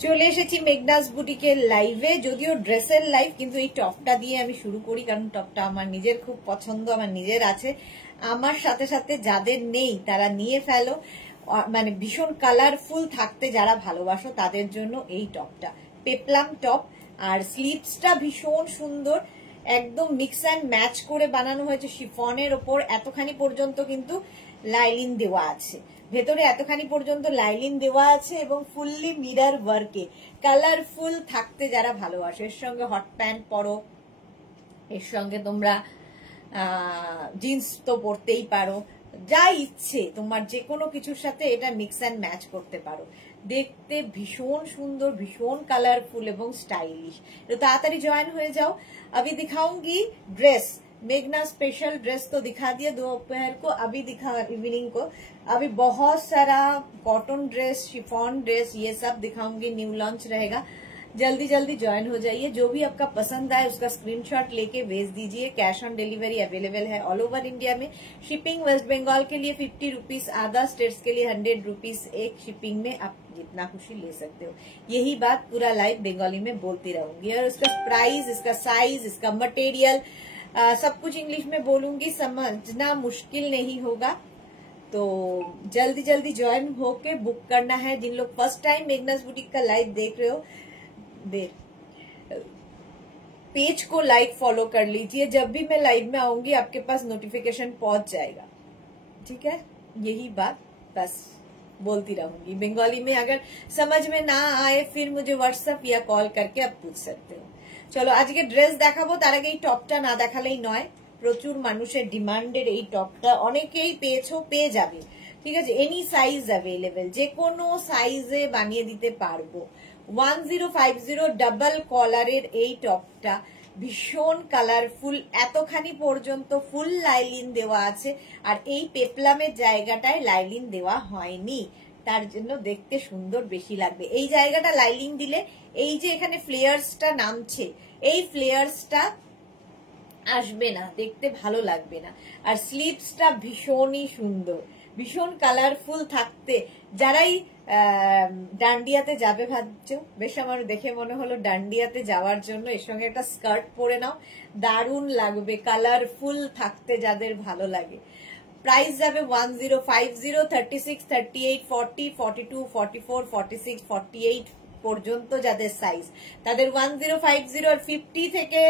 চলে এসেছি মেঘনাস বুটিকের লাইভে, যদিও ড্রেসের লাইভ, কিন্তু এই টপটা দিয়ে আমি শুরু করি কারণ টপটা আমার নিজের খুব পছন্দ, আমার নিজের আছে। আমার সাথে সাথে যাদের নেই তারা নিয়ে ফেলো, মানে ভীষণ কালারফুল থাকতে যারা ভালোবাসো তাদের জন্য এই টপটা, পেপলাম টপ। আর স্লিভসটা ভীষণ সুন্দর, একদম মিক্স অ্যান্ড ম্যাচ করে বানানো হয়েছে শিফনের ওপর। এতখানি পর্যন্ত কিন্তু লাইলিন দেওয়া আছে, ভেতরে এতখানি পর্যন্ত লাইলিন দেওয়া আছে এবং ফুললি মিরর ওয়ার্কে কালারফুল থাকতে যারা ভালোবাসো। এর সঙ্গে হট প্যান্ট পরো, এর সঙ্গে তোমরা জিন্স তো পরতেই পারো, যা ইচ্ছে তোমার যে কোনো কিছুর সাথে এটা মিক্স অ্যান্ড ম্যাচ করতে পারো। দেখতে ভীষণ সুন্দর, ভীষণ কালারফুল এবং স্টাइलिश। तो ताड़ाताड़ी ज्वाइन হয়ে যাও। अभी दिखाऊंगी ड्रेस, मेघना स्पेशल ड्रेस तो दिखा दिया दोपहर को, अभी दिखा इवनिंग को। अभी बहुत सारा कॉटन ड्रेस, शिफॉन ड्रेस, ये सब दिखाऊंगी, न्यू लॉन्च रहेगा। जल्दी जल्दी ज्वाइन हो जाइए। जो भी आपका पसंद आए उसका स्क्रीनशॉट लेके भेज दीजिए। कैश ऑन डिलीवरी अवेलेबल है ऑल ओवर इंडिया में। शिपिंग वेस्ट बंगाल के लिए 50 रुपीज, अदर स्टेट्स के लिए 100 रुपीज एक शिपिंग में। आप जितना खुशी ले सकते हो। यही बात पूरा लाइव बंगाली में बोलती रहूंगी, और इसका प्राइस, इसका साइज, इसका मटेरियल सब कुछ इंग्लिश में बोलूंगी, समझना मुश्किल नहीं होगा। तो जल्दी जल्दी ज्वाइन होके बुक करना है। जिन लोग फर्स्ट टाइम मेघनास बुटीक का लाइव देख रहे हो, पेज को लाइक फॉलो कर लीजिए। जब भी मैं लाइव में आऊंगी आपके पास नोटिफिकेशन पहुंच जाएगा, ठीक है? यही बात बस बोलती रहूंगी बंगाली में। अगर समझ में ना आए फिर मुझे व्हाट्सएप या कॉल करके आप पूछ सकते हो। চলো আজকে ড্রেস দেখাবো, তার আগে এই টপটা না দেখালেই নয়। প্রচুর মানুষের ডিমান্ডেড এই টপটা, অনেকেই পেয়েছো, পেয়ে যাবে, ঠিক আছে? এনি সাইজ অ্যাভেলেবেল, যে কোনো সাইজে বানিয়ে দিতে পারবো। 1050 ডাবল কলারের এই টপটা ভীষণ কালারফুল, এতখানি পর্যন্ত ফুল লাইলিন দেওয়া আছে। আর এই পেপলামের জায়গাটায় লাইলিন দেওয়া হয়নি, তার জন্য দেখতে সুন্দর বেশি লাগবে। এই জায়গাটা লাইলিন দিলে এই যে এখানে ফ্লেয়ার্সটা নামছে, এই ফ্লেয়ার্সটা আসবে না, দেখতে ভালো লাগবে না। আর স্লিভসটা ভীষণই সুন্দর, ভীষণ কালারফুল থাকতে যারাই ডান্ডিয়াতে যাবে ভাবছো, বেশ আমার দেখে মনে হলো ডান্ডিয়াতে যাওয়ার জন্য এর সঙ্গে একটা স্কার্ট পরে নাও, দারুণ লাগবে। কালারফুল থাকতে যাদের ভালো লাগে। প্রাইস যাবে 1050, 36, 38, 40, 42, 44, 46, 48 পর্যন্ত যাদের সাইজ তাদের 1050, আর 50 থেকে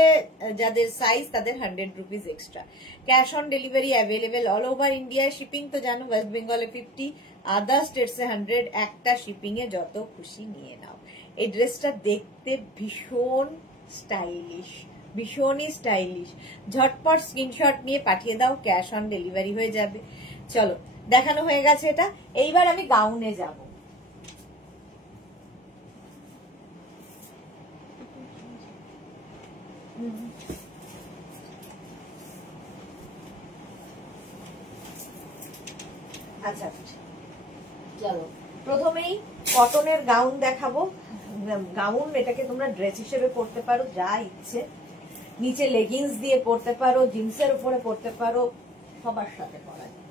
যাদের সাইজ তাদের 100 rupees extra. Cash on delivery available all over India. Shipping তো জানো, ওয়েস্ট বেঙ্গলে 50, আদার স্টেটসে 100। একটা শিপিং এ যত খুশি নিয়ে নাও। এই ড্রেসটা দেখতে ভীষণ স্টাইলিশ, ভীষণই স্টাইলিশ। ঝটপট স্ক্রিনশট নিয়ে পাঠিয়ে দাও, ক্যাশ অন ডেলিভারি হয়ে যাবে। চলো দেখানো হয়ে গেছে এটা, এইবার আমি গাউনে যাব। আচ্ছা চলো প্রথমেই কটনের গাউন দেখাবো। গাউন এটাকে তোমরা ড্রেস হিসেবে পরতে পারো, যা ইচ্ছে। নিচে লেগিংস দিয়ে পরতে পারো, জিন্সের উপরে পরতে পারো, সবার সাথে পরা যায়।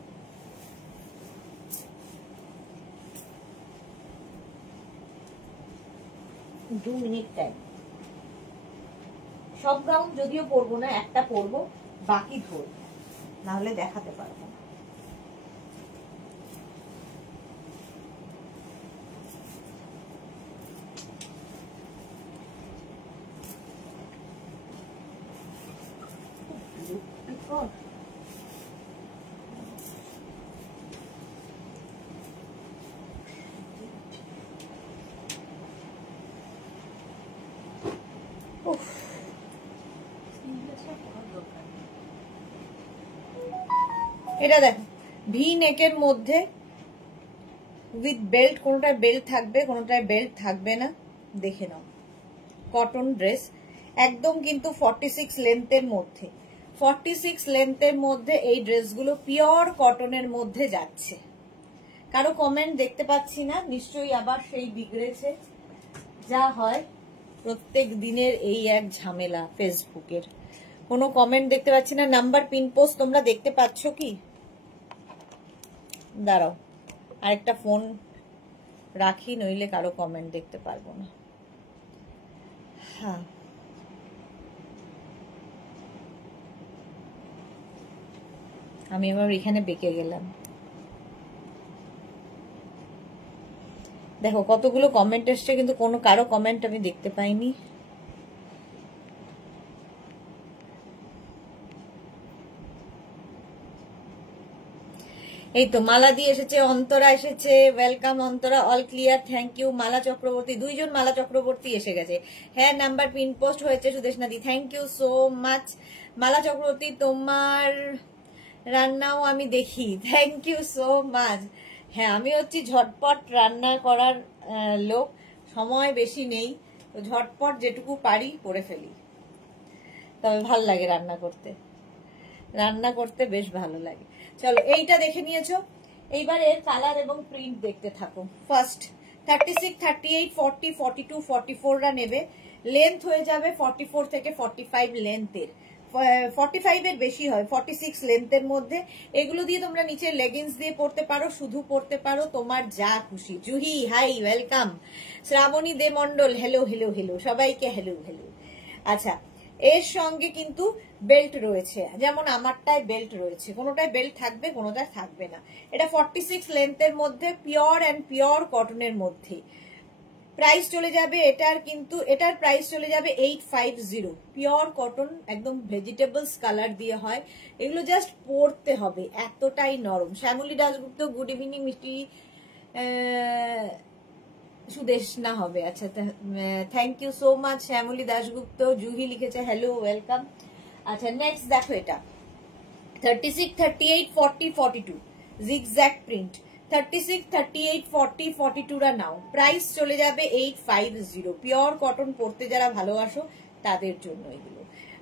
2 মিনিট টাইম। সব গাউন যদিও পরবো না, একটা পরবো, বাকি ধরবো, নাহলে দেখাতে পারবো না। এটা দেখো, ভি নেকের মধ্যে উইথ বেল্ট, কোনোটায় বেল্ট থাকবে, কোনোটায় বেল্ট থাকবে না, দেখে নাও। কটন ড্রেস একদম কিন্তু 46 লেন্থের মধ্যে, 46 লেন্থের মধ্যে এই ড্রেসগুলো পিওর কটনের মধ্যে যাচ্ছে। কারো কমেন্ট দেখতে পাচ্ছি না, নিশ্চয়ই আবার সেই বিগড়েছে, যা হয় প্রত্যেক দিনের এই এক ঝামেলা। ফেসবুকের কোনো কমেন্ট দেখতে পাচ্ছি না। নাম্বার পিন পোস্ট তোমরা দেখতে পাচ্ছ কি? দাঁড়াও, আরেকটা ফোন রাখি, নইলে কারো কমেন্ট দেখতে পারবো না। হ্যাঁ, আমি এবার এখানে বেঁকে গেলাম। দেখো কতগুলো কমেন্ট এসছে, কিন্তু কোনো কারো কমেন্ট আমি দেখতে পাইনি। এই তো মালা দিয়ে এসেছে, অন্তরা এসেছে, welcome Antara, all clear, thank you. Mala Chakraborty, 2 জন মালা চক্রবর্তী এসে গেছে। হ্যাঁ, নাম্বার পিন পোস্ট হয়েছে সুদেশনা দি, thank you so much. Mala Chakraborty, তোমার রান্নাও আমি দেখি, থ্যাংক ইউ সো মাচ। হ্যাঁ, আমি হচ্ছি ঝটপট রান্না করার লোক, সময় বেশি নেই, তো ঝটপট যেটুকু পারি করে ফেলি। তবে ভাল লাগে রান্না করতে, রান্না করতে বেশ ভালো লাগে। চলো, এইটা দেখে নিয়েছো, এইবার এর কালার এবং প্রিন্ট দেখতে থাকো। ফার্স্ট 36, 38, 40, 42, 44 রা নেবে। লেন্থ হয়ে যাবে 44 থেকে 45 লেন্থের, 45 এর বেশি হয়, 46 লেন্থের মধ্যে। এগুলো দিয়ে তোমরা নিচে লেগিংস দিয়ে পরতে পারো, শুধু পরতে পারো, তোমার যা খুশি। Juhi hi, welcome. Shraboni De Mondal, hello hello hello, সবাইকে হেলো হেলো। আচ্ছা, এর সঙ্গে কিন্তু বেল্ট রয়েছে, যেমন আমারটায় বেল্ট রয়েছে, কোনোটায় বেল্ট থাকবে, কোনোটায় থাকবে না। এটা 46 লেন্থের মধ্যে, পিওর অ্যান্ড পিওর কটনের মধ্যে। প্রাইস চলে যাবে এটার, কিন্তু এটার প্রাইস চলে যাবে 850। পিওর কটন, একদম ভেজিটেবলস কালার দিয়ে হয়, এগুলো জাস্ট পরতে হবে, এতটাই নরম। শ্যামলী দাশগুপ্ত, গুড ইভিনিং মিষ্টি সুদেশনা হবে। আচ্ছা, thank you so much Shyamali Dasgupta. Juhi লিখেছে হ্যালো, ওয়েলকাম। আচ্ছা, নেক্সট দেখো, এটা 36, 38, 40, 42 জিগজ্যাগ প্রিন্ট। 36, 38, 40, 42 রা নাও, প্রাইস চলে যাবে 850। পিওর কটন পরতে যারা ভালোবাসো তাদের জন্য এগুলো।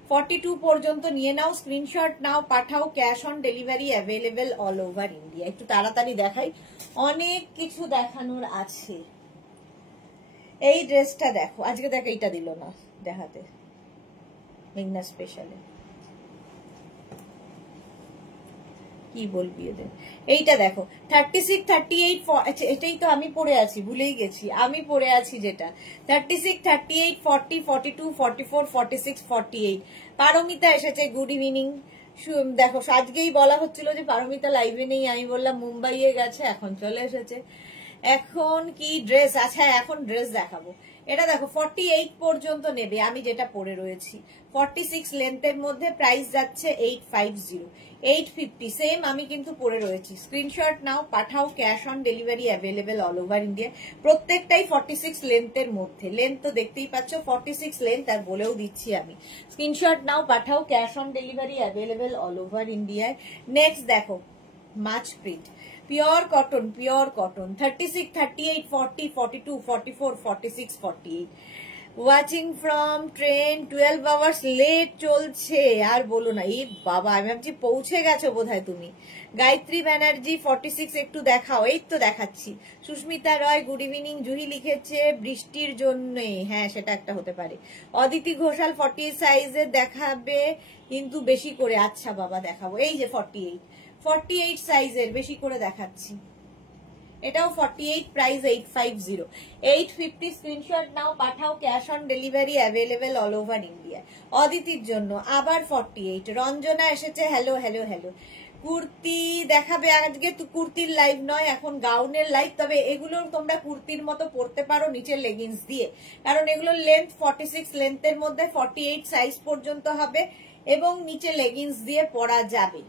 42 পর্যন্ত নিয়ে নাও, স্ক্রিনশট নাও, পাঠাও, cash on delivery available all over India. একটু তাড়াতাড়ি দেখাই, অনেক কিছু দেখানোর আছে। এই ড্রেসটা দেখো, আজকে দেখো, এইটা দিল না দেখাতে, মেঘনা স্পেশালে কি বলবি এদের। এইটা দেখো 36, 38, আচ্ছা এটাই তো আমি পরে আছি, ভুলেই গেছি, আমি পরে আছি যেটা 36, 38, 40, 42, 44, 46, 48। পারমিতা এসেছে, গুড ইভিনিং। দেখো, আজকেই বলা হচ্ছিল যে পারমিতা লাইভে নেই, আমি বললাম মুম্বাইয়ে গেছে, এখন চলে এসেছে। এখন কি ড্রেস, আচ্ছা এখন ড্রেস দেখাবো। এটা দেখো 48 পর্যন্ত নেবে, আমি যেটা পরে রয়েছি 46 লেন্থের মধ্যে, প্রাইস যাচ্ছে 850, 850 সেম আমি কিন্তু পরে রয়েছি। স্ক্রিনশট নাও, পাঠাও, cash on delivery available all over India. প্রত্যেকটাই 46 লেন্থের মধ্যে, লেন্থ তো দেখতেই পাচ্ছ 46 লেন্থ, আর বলেও দিচ্ছি আমি। স্ক্রিনশট নাও, পাঠাও, cash on delivery available all over ইন্ডিয়ায়। নেক্সট দেখো, মাছ print, pure cotton, pure cotton. 36, 38, 40, 42, 44, 46, 48। Watching from train, 12 hours late চলছে, আর বলো না। এই বাবা, আমি ভাবছি পৌঁছে গেছো বোধহয় তুমি। গায়ত্রী ব্যানার্জি 46 একটু দেখাও, এই তো দেখাচ্ছি। সুস্মিতা রয়, গুড ইভিনিং। জুহি লিখেছে বৃষ্টির জন্য, হ্যাঁ সেটা একটা হতে পারে। অদিতি ঘোষাল 48 সাইজের দেখাবে কিন্তু বেশি করে, আচ্ছা বাবা দেখাবো। এই যে 48 সাইজের বেশি করে দেখাচ্ছি, এটাও 48, প্রাইস 850, 850। স্ক্রিনশট নাও, পাঠাও, cash on delivery available all over India. অদিতির জন্য আবার 48। রঞ্জনা এসেছে, হ্যালো হ্যালো হ্যালো। কুর্তি দেখাবে আজকে, তো কুর্তির লাইভ নয়, এখন গাউনের লাইভ। তবে এগুলো তোমরা কুর্তির মতো পরতে পারো নিচের লেগিংস দিয়ে, কারণ এগুলোর লেন্থ 46 লেন্থের মধ্যে, 48 সাইজ পর্যন্ত হবে, এবং নিচে লেগিংস দিয়ে পরা যাবে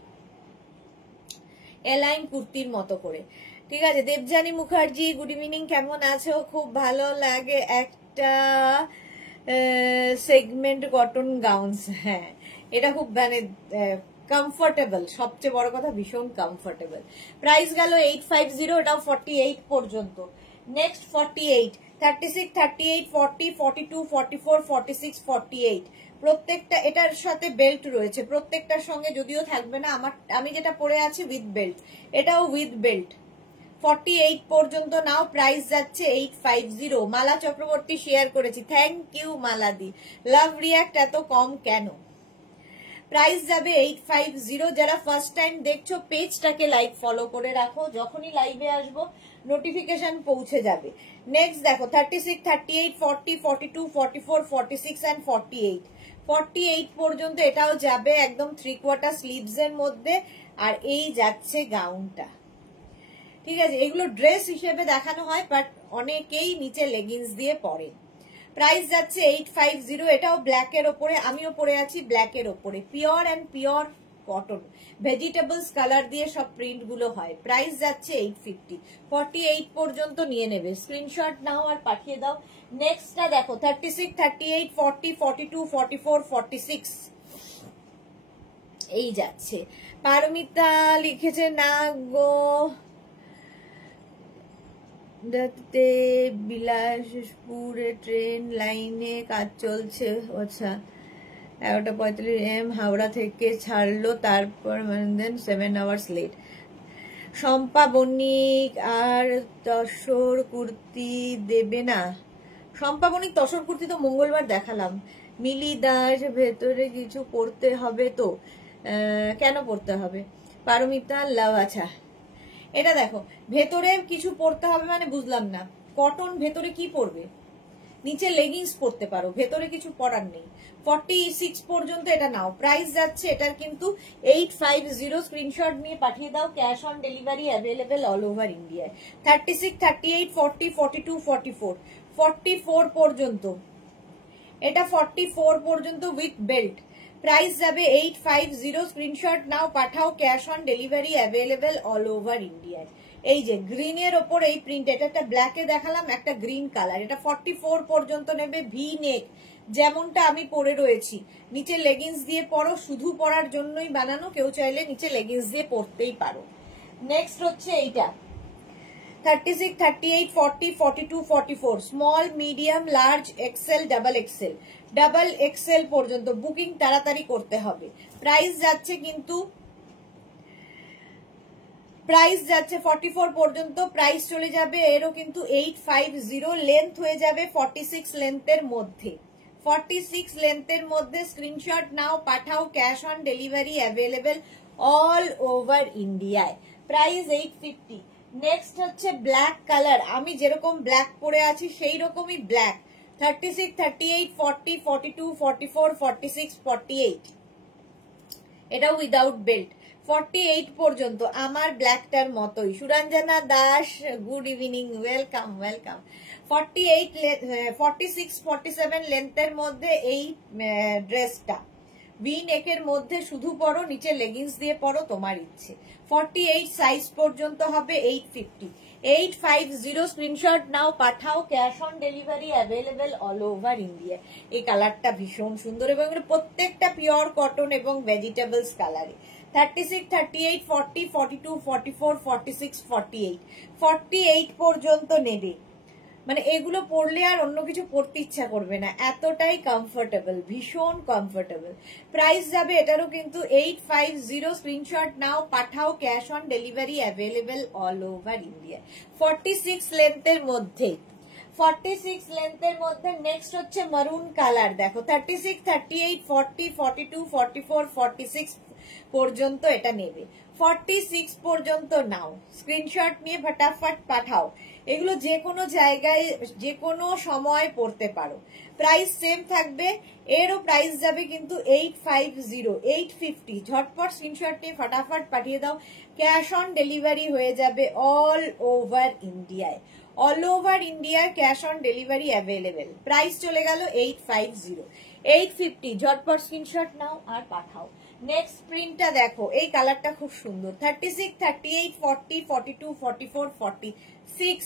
এলাইন কুর্তির মতো করে। ঠিক আছে, দেবজানী মুখার্জি, গুড ইভিনিং, কেমন আছো? খুব ভালো লাগে একটা সেগমেন্ট কটন গাউন্স, হ্যাঁ এটা খুব মানে কমফোর্টেবল, সবচেয়ে বড় কথা ভীষণ কমফোর্টেবল। প্রাইস গেল 850, এটাও 48 পর্যন্ত। নেক্সট 48, 36, 38, 40, 42, 44, 46, 48। প্রত্যেকটা, এটার সাথে বেল্ট রয়েছে, প্রত্যেকটার সঙ্গে যদিও থাকবে না, আমি যেটা পরে আছি উইথ বেল্ট, এটাও উইথ বেল্ট। 48 পর্যন্ত নাও, প্রাইস যাচ্ছে 850। মালা চক্রবর্তী শেয়ার করেছি, থ্যাংক ইউ মালাদি। লাভ রিয়াক্ট এত কম কেন? প্রাইস যাবে 850। যারা ফার্স্ট টাইম দেখছো পেজটাকে লাইক ফলো করে রাখো, যখনই লাইভে আসবো নোটিফিকেশন পৌঁছে যাবে। নেক্সট দেখো 36, 38, 40, 42, 44, 46 এন্ড 48। 48 পর্যন্ত এটাও যাবে একদম 3/4 স্লিভস এর মধ্যে। আর এই যাচ্ছে গাউনটা, ঠিক আছে। এগুলো ড্রেস হিসেবে দেখানো হয়, বাট অনেকেই নিচে লেগিংস দিয়ে পরে। প্রাইস যাচ্ছে 850। এটাও ব্ল্যাক এর ওপরে, আমিও পরে আছি ব্ল্যাক এর ওপরে, pure and pure cotton, vegetables colour দিয়ে সব প্রিন্ট গুলো হয়। প্রাইস যাচ্ছে 850। 48 পর্যন্ত নিয়ে নেবে, স্ক্রিনশট নাও আর পাঠিয়ে দাও। নেক্সটটা দেখো 36, 38, 40, 42, 44, 46 এই যাচ্ছে। পারমিতা লিখেছে না গো, বিলাসপুরে ট্রেন লাইনে কাজ চলছে। আচ্ছা, 11:45 AM হাওড়া থেকে ছাড়লো, তারপর 7 আওয়ার্স লেট। শম্পা বণিক আর তসর কুর্তি দেবে না? শম্পা বণিক তসর কুর্তি তো মঙ্গলবার দেখালাম। মিলি দাস ভেতরে কিছু পড়তে হবে তো? কেন পড়তে হবে? পারমিতা লাভ। আচ্ছা, এটা দেখো, ভেতরে কিছু পড়তে হবে মানে বুঝলাম না। কটন ভেতরে কি পরবে? নিচে লেগিংস পরতে পারো, ভেতরে কিছু পরার নেই। 46 পর্যন্ত এটা নাও। প্রাইস যাচ্ছে এটার কিন্তু 850। স্ক্রিনশট নিয়ে পাঠিয়ে দাও। Cash on delivery available all over ইন্ডিয়ায়। 36, 38, 40, 42, 44, 44 পর্যন্ত, এটা 44 পর্যন্ত উইথ বেল্ট। প্রাইস যাবে 850। স্ক্রিনশট নাও, পাঠাও। Cash on delivery available all over ইন্ডিয়ায়। এই যে গ্রিন এর ওপর এই প্রিন্ট, এটা একটা ব্ল্যাকে দেখালাম, একটা গ্রিন কালার। এটা 44 পর্যন্ত নেবে। ভি নেক, যেমনটা আমি পরে রয়েছি। নিচে লেগিংস দিয়ে পরো, শুধু পরার জন্যই বানানো, কেউ চাইলে নিচে লেগিংস দিয়ে পরতেই পারো। নেক্সট হচ্ছে এইটা 36, 38, 40, 42, 44, small, medium, large, XL, double XL. Double XL পর্যন্ত বুকিং তাড়াতাড়ি করতে হবে। প্রাইস যাচ্ছে কিন্তু, প্রাইস যাচ্ছে 44 পর্যন্ত। প্রাইস চলে যাবে এরও কিন্তু 850। লেন্থ হয়ে যাবে 46 লেন্থের মধ্যে। 46 লেন্থের মধ্যে স্ক্রিনশট নাও, পাঠাও। Cash on delivery available all over ইন্ডিয়ায়। প্রাইস 850। নেক্সট হচ্ছে ব্ল্যাক কালার। আমি যেরকম ব্ল্যাক পরে আছি সেই রকমই ব্ল্যাক। 36, 38, 40, 42, 44, 46, 48। এটা উইদাউট বেল্ট। 48 পর্যন্ত আমার ব্ল্যাকটার মতোই। Suranjana Das, good evening, welcome welcome. 48, 46, 47 লেন্থের মধ্যে এই ড্রেসটা। ভি নেকের মধ্যে শুধু পরো, নিচে লেগিংস দিয়ে পরো, তোমার ইচ্ছে। 48 সাইজ পর্যন্ত হবে 850। 850 স্ক্রিনশট নাও, পাঠাও। Cash on delivery available all over India. এই কালারটা ভীষণ সুন্দর এবং প্রত্যেকটা পিওর কটন এবং ভেজিটেবলস কালারে। 36, 38, 40, 42, 44, 46, 48। 48 পর্যন্ত নেবে, মানে এগুলো পরলে আর অন্য কিছু পরতে ইচ্ছা করবে না, এতটাই কমফোর্টেবল, ভীষণ কমফোর্টেবল। প্রাইস যাবে এটারও কিন্তু 850। স্ক্রিনশট নাও, পাঠাও। Cash on delivery available all over India. 46 লেন্থের মধ্যে, 46 লেন্থের মধ্যে। নেক্সট হচ্ছে মারুন কালার। দেখো 36, 38, 40, 42, 44, 46 পর্যন্ত এটা নেবে। 46 পর্যন্ত নাও, স্ক্রিনশট নিয়ে ফটাফট পাঠাও। এগুলো যে কোনো জায়গায় যে কোনো সময় পড়তে পারো। প্রাইস সেম থাকবে, এরও প্রাইস যাবে কিন্তু 850, 850। ঝটপট স্ক্রিনশট নিয়ে ফটাফট পাঠিয়ে দাও। ক্যাশ অন ডেলিভারি হয়ে যাবে অল ওভার ইন্ডিয়ায়। অল ওভার ইন্ডিয়ার cash on delivery available. Price চলে গেল 850, 850। ঝটপট স্ক্রিনশট নাও আর পাঠাও। নেক্সট প্রিন্টটা দেখো, এই কালারটা খুব সুন্দর। 36, 38, 40, 42, 44, 46,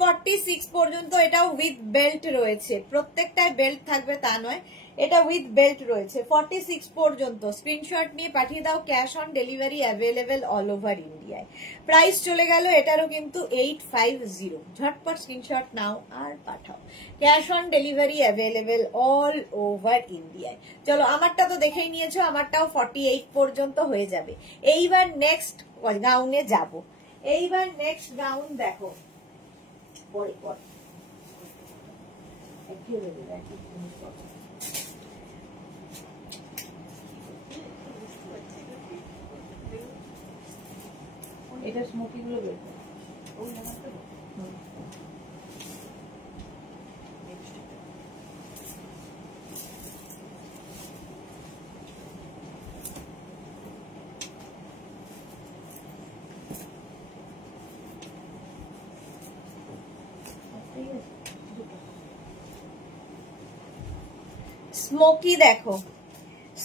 46 পর্যন্ত। এটাও উইথ বেল্ট রয়েছে, প্রত্যেকটায় বেল্ট থাকবে তা নয়, এটা উইথ বেল্ট রয়েছে। 46 পর্যন্ত স্ক্রিনশট নিয়ে পাঠিয়ে দাও। Cash on delivery available all over ইন্ডিয়ায়। প্রাইস চলে গেল এটারও কিন্তু 850। ঝটপট স্ক্রিনশট নাও আর পাঠাও। Cash on delivery available all over ইন্ডিয়ায়। চলো, আমারটা তো দেখেই নিয়েছো, আমারটাও 48 পর্যন্ত হয়ে যাবে। এইবার নেক্সট গাউনে যাব। এইবার নেক্সট গাউন দেখো, পরে পরে এটা স্মোকি গুলো বের করো। স্মোকি দেখো,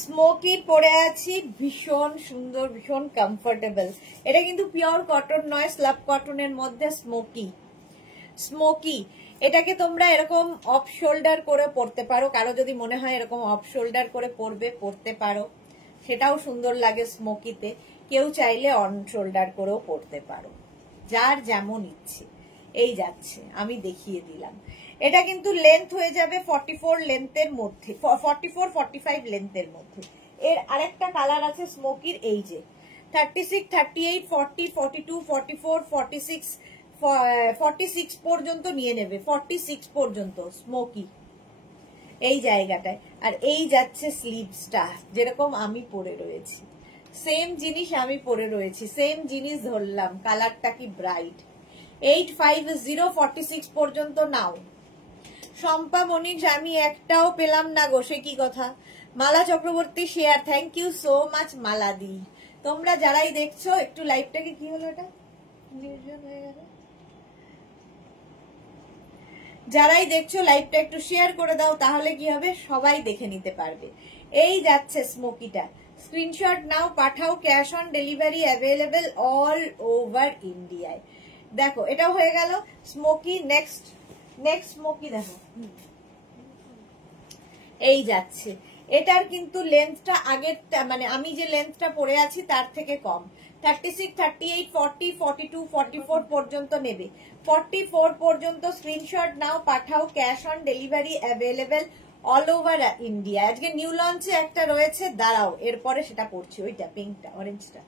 স্মোকি পরে আছি, ভীষণ সুন্দর, ভীষণ কমফোর্টেবল। এটা কিন্তু পিওর কটন নয়, স্লাব কটনের মধ্যে স্মোকি। স্মোকি এটাকে তোমরা এরকম অফ শোল্ডার করে পরতে পারো, কারো যদি মনে হয় এরকম অফ শোল্ডার করে পরতে পারো, সেটাও সুন্দর লাগে স্মোকিতে। কেউ চাইলে অন শোল্ডার করেও পরতে পারো, যার যেমন ইচ্ছে। এই যাচ্ছে, আমি দেখিয়ে দিলাম। এটা কিন্তু লেন্থ হয়ে যাবে 44 লেন্থের মধ্যে, 44-45 লেন্থের মধ্যে। এর আরেকটা কালার আছে স্মোকির, এই যে 36, 38, 40, 42, 44, 46, 46 পর্যন্ত নিয়ে নেবে, 46 পর্যন্ত স্মোকি এই জায়গাটায়। আর এই যাচ্ছে স্লিভসটা, যেরকম আমি পরে রয়েছি, সেম জিনিস আমি পরে রয়েছি, সেম জিনিস ধরলাম, কালারটা কি ব্রাইট। 850 46 পর্যন্ত নাও। শম্পা মনিশ, আমি একটাও পেলাম না গো, সে কি কথা। Mala Chakraborty share, thank you so much Mala দি। তোমরা যারাই দেখছো একটু লাইভটাকে, কি হলো এটা, নির্জন হয়ে গেল। যারাই দেখছো লাইভটা একটু শেয়ার করে দাও, তাহলে কি হবে, সবাই দেখে নিতে পারবে। এই যাচ্ছে স্মোকিটা, স্ক্রিনশট নাও, পাঠাও, cash on delivery available all over ইন্ডিয়ায়। দেখো এটা হয়ে গেল স্মোকি। নেক্সট স্মোকি দেখো, এই যাচ্ছে। এটার কিন্তু লেন্থটা আগের, মানে আমি যে লেন্থটা পরে আছি তার থেকে কম। 36, 38, 40, 42, 44 পর্যন্ত নেবে। 44 পর্যন্ত স্ক্রিনশট নাও, পাঠাও, cash on delivery available all over India. আজকে নিউ লঞ্চে একটা রয়েছে, দাঁড়াও এরপরে সেটা পড়ছি, ওইটা পিঙ্কটা, অরেঞ্জটা।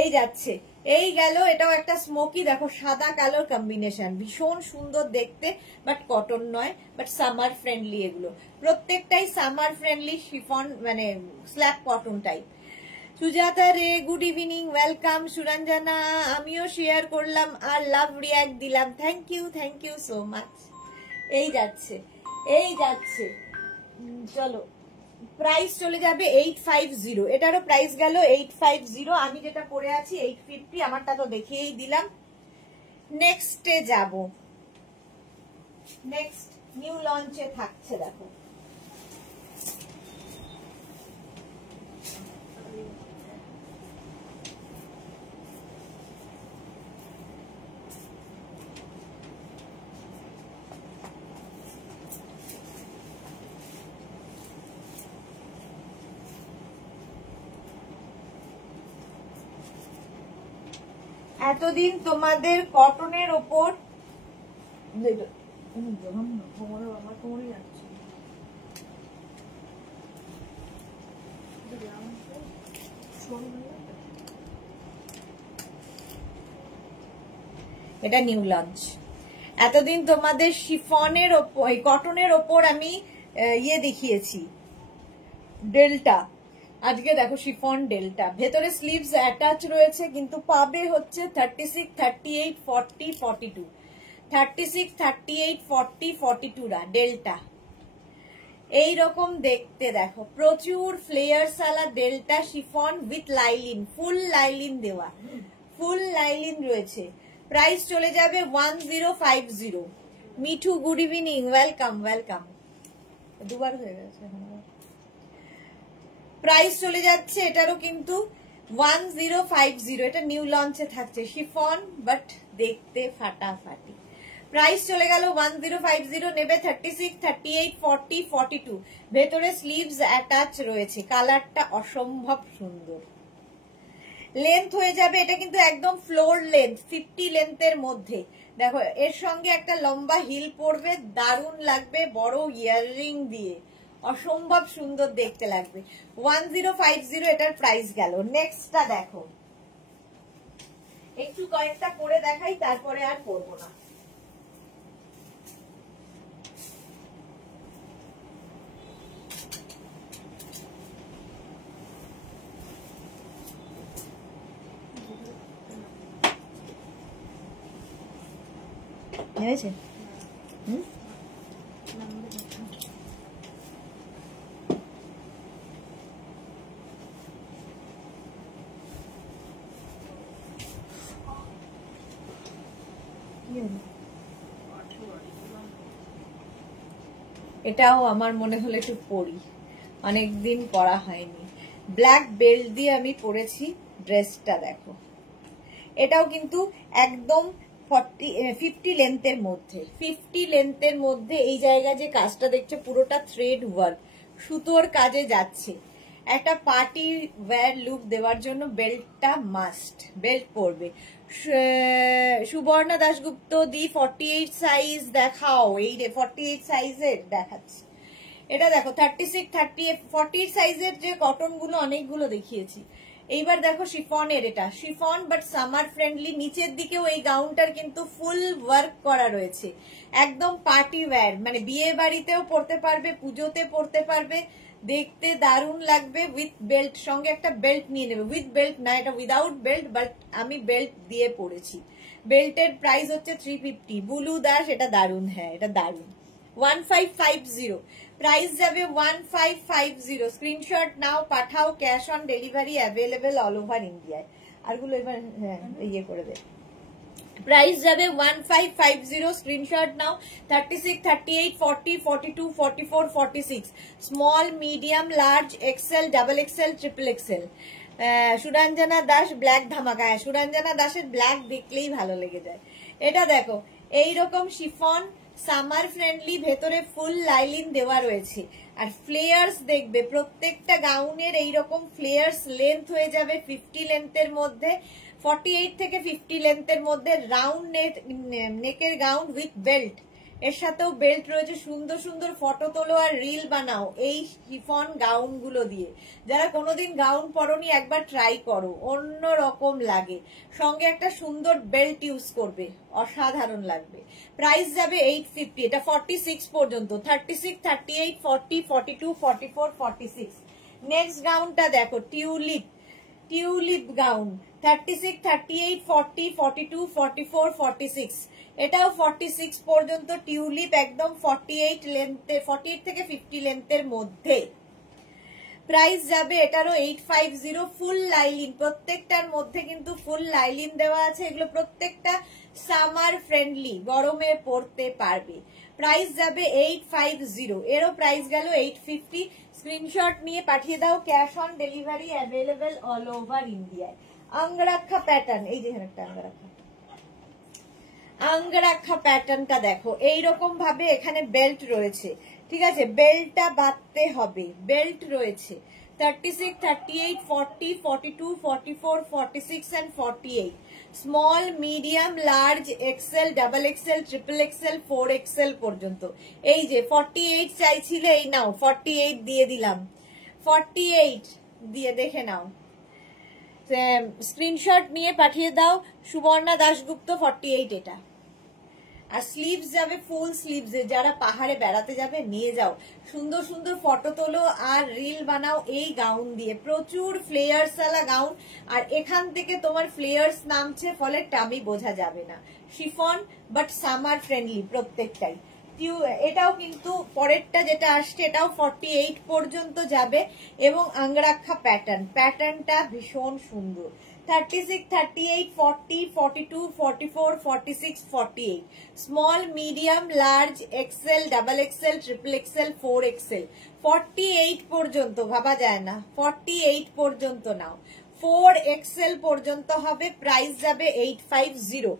এই যাচ্ছে, এই গেল। এটাও একটা স্মোকি, দেখো সাদা কালো কম্বিনেশন, ভীষণ সুন্দর দেখতে, বাট কটন নয়, বাট সামার ফ্রেন্ডলি। এগুলো প্রত্যেকটাই সামার ফ্রেন্ডলি শিফন, মানে স্ল্যাব কটন টাইপ। সুজাতা রে, গুড ইভিনিং, ওয়েলকাম। সুরঞ্জনা, আমিও শেয়ার করলাম আর লাভ রিয়াক্ট দিলাম, থ্যাংক ইউ সো মাচ। এই যাচ্ছে, এই যাচ্ছে, চলো। প্রাইস চলে যাবে 850, এটারও প্রাইস গেল 850। আমি যেটা পরে আছি 850, আমারটা তো দেখিয়েই দিলাম। নেক্সটে যাব, নেক্সট নিউ লঞ্চে থাকছে, দেখো এতদিন তোমাদের কটনের ওপর, এটা নিউ লঞ্চ। এতদিন তোমাদের শিফনের ওপর, কটনের ওপর আমি ইয়ে দেখিয়েছি, ডেল্টা। আজকে দেখো শিফন ডেল্টা, ভেতরে স্লিভস অ্যাটাচ রয়েছে, কিন্তু পাবে হচ্ছে 36, 38, 40, 42, 36, 38, 40, 42 রা ডেল্টা। এইরকম দেখতে, দেখো প্রচুর ফ্লেয়ার সালা delta chiffon with lining, full lining দেওয়া, ফুল লাইলিন রয়েছে। প্রাইস চলে যাবে 1050। Mithu, good evening, welcome welcome. দুবার হয়ে গেছে। প্রাইস চলে যাচ্ছে এটারও কিন্তু 1050। এটা নিউ লঞ্চে থাকছে, শিফন বাট দেখতে ফাটাফাটি। প্রাইস চলে গেল 1050, নেবে 36, 38, 40, 42। ভেতরে স্লিভস অ্যাটাচ রয়েছে, কালারটা অসম্ভব সুন্দর। লেন্থ হয়ে যাবে, এটা কিন্তু একদম ফ্লোর লেন্থ, 50 লেন্থের মধ্যে। দেখো এর সঙ্গে একটা লম্বা হিল পরবে, দারুণ লাগবে, বড় ইয়াররিং দিয়ে, অসম্ভব সুন্দর দেখতে লাগবে। 1050 এটার প্রাইস গেল। নেক্সটটা দেখো, একটু কয়েকটা পরে দেখাই, তারপরে আর পরবো না। হয়েছে? এটাও আমার মনে হলো একটু পরি, অনেকদিন পরা হয়নি। ব্ল্যাক বেল্ট দিয়ে আমি পরেছি। ড্রেসটা দেখো, এটাও কিন্তু একদম 50 লেন্থের মধ্যে, 50 লেন্থের মধ্যে। এই জায়গায় যে কাজটা দেখছো পুরোটা থ্রেড ওয়ার্ক, সুতোর কাজে যাচ্ছে। একটা পার্টি ওয়্যার লুক দেওয়ার জন্য বেল্টটা মাস্ট, বেল্ট পরবে। সুবর্ণা দাশগুপ্ত দি 48 সাইজ দেখাও। এই 48 সাইজের দেখাচ্ছি। এটা দেখো 36, 38, 40 সাইজের যে কটন গুলো অনেকগুলো দেখিয়েছি। এইবার দেখো শিফনের, এটা শিফন বাট সামার ফ্রেন্ডলি। নিচের দিকেও এই গাউনটার কিন্তু ফুল ওয়ার্ক করা রয়েছে, একদম পার্টি ওয়্যার, মানে বিয়ে বাড়িতেও পরতে পারবে, পুজোতে পরতে পারবে, দেখতে দারুণ লাগবে। উইথ বেল্ট, সঙ্গে একটা বেল্ট নিয়ে নেবে। উইথ বেল্ট না, এটা উইদাউট বেল্ট, বাট আমি বেল্ট দিয়ে পরেছি। বেল্টের প্রাইস হচ্ছে 350। বুলু দাস, এটা দারুণ, হ্যাঁ এটা দারুণ। 1550 প্রাইস যাবে 1550। স্ক্রিনশট নাও, পাঠাও, cash on delivery available all over ইন্ডিয়ায়। আরগুলো এবার ইয়ে করে দে। প্রাইস যাবে 1550। স্ক্রিনশট নাও। 36, 38, 40, 42, 44, 46, small, medium, large, XL, double XL, triple XL. Suranjana Das black ধামাকা। হ্যাঁ, সুরঞ্জনা দাসের ব্ল্যাক দেখলেই ভালো লেগে যায়। এটা দেখো এইরকম শিফন, সামার ফ্রেন্ডলি, ভেতরে ফুল লাইলিন দেওয়া রয়েছে। আর ফ্লেয়ার্স দেখবে, প্রত্যেকটা গাউনের এইরকম ফ্লেয়ার্স লেন্থ হয়ে যাবে 50 লেন্থের মধ্যে, 48 থেকে 50 লেন্থের মধ্যে। রাউন্ড নেকের গাউন উইথ বেল্ট, এর সাথেও বেল্ট রয়েছে। সুন্দর সুন্দর ফটো তোলো আর রিল বানাও এই শিফন গাউন গুলো দিয়ে। যারা কোনোদিন গাউন পরনি একবার ট্রাই করো, অন্য রকম লাগে। সঙ্গে একটা সুন্দর বেল্ট ইউজ করবে, অসাধারণ লাগবে। প্রাইস যাবে 850। এটা 46 পর্যন্ত, 36, 38, 40, 42, 44, 46। নেক্সট গাউনটা দেখো, টিউলিপ, টিউলিপ গাউন, 36, 38, 40, 42, 44, 46। এটাও 46 পর্যন্ত টিউলিপ, একদম 48 লেন্থে, 48 থেকে 50 লেন্থের মধ্যে। প্রাইস যাবে এটারও 850। ফুল লাইলিন, প্রত্যেকটার মধ্যে কিন্তু ফুল লাইলিন দেওয়া আছে। এগুলো প্রত্যেকটা সামার ফ্রেন্ডলি, গরমে পরতে পারবে। প্রাইস যাবে 850। এরও প্রাইস গেল 850। স্ক্রিনশট নিয়ে পাঠিয়ে দাও, cash on delivery available all over ইন্ডিয়ায়। অঙ্গরাক্ষা প্যাটার্ন, এই যে একটা অঙ্গরাক্ষা, অঙ্গরাক্ষা প্যাটার্নটা দেখো। এইরকম ভাবে এখানে বেল্ট রয়েছে, ঠিক আছে? বেল্টটা বাঁধতে হবে, বেল্ট রয়েছে। 36, 38, 40, 42, 44, 46 and 48। Small, medium, large, XL, double XL, triple XL, 4XL পর্যন্ত। এই যে 48 চাইছিলে, এই নাও 48 দিয়ে দিলাম। 48 দিয়ে দেখে নাও, স্ক্রিনশট নিয়ে পাঠিয়ে দাও। সুবর্ণা দাশগুপ্ত 48 এটা। আর স্লিভস যাবে ফুল স্লিভস, যারা পাহাড়ে বেড়াতে যাবে নিয়ে যাও। সুন্দর সুন্দর ফটো তোলো আর রিল বানাও এই গাউন দিয়ে। প্রচুর ফ্লেয়ার্স ওয়ালা গাউন, আর এখান থেকে তোমার ফ্লেয়ার্স নামছে, ফলে টামি বোঝা যাবে না। শিফন বাট সামার ফ্রেন্ডলি প্রত্যেকটাই। এটাও কিন্তু পরেরটা যেটা আসছে এটাও 48 পর্যন্ত যাবে, এবং অঙ্গরাক্ষা প্যাটার্ন, প্যাটার্নটা ভীষণ সুন্দর। 36, 38, 40, 42, 44, 46, 48। Small, medium, large, XL, double XL, triple XL, 4XL। 48 পর্যন্ত, ভাবা যায় না, 48 পর্যন্ত নাও। 4XL পর্যন্ত হবে। প্রাইস যাবে 850।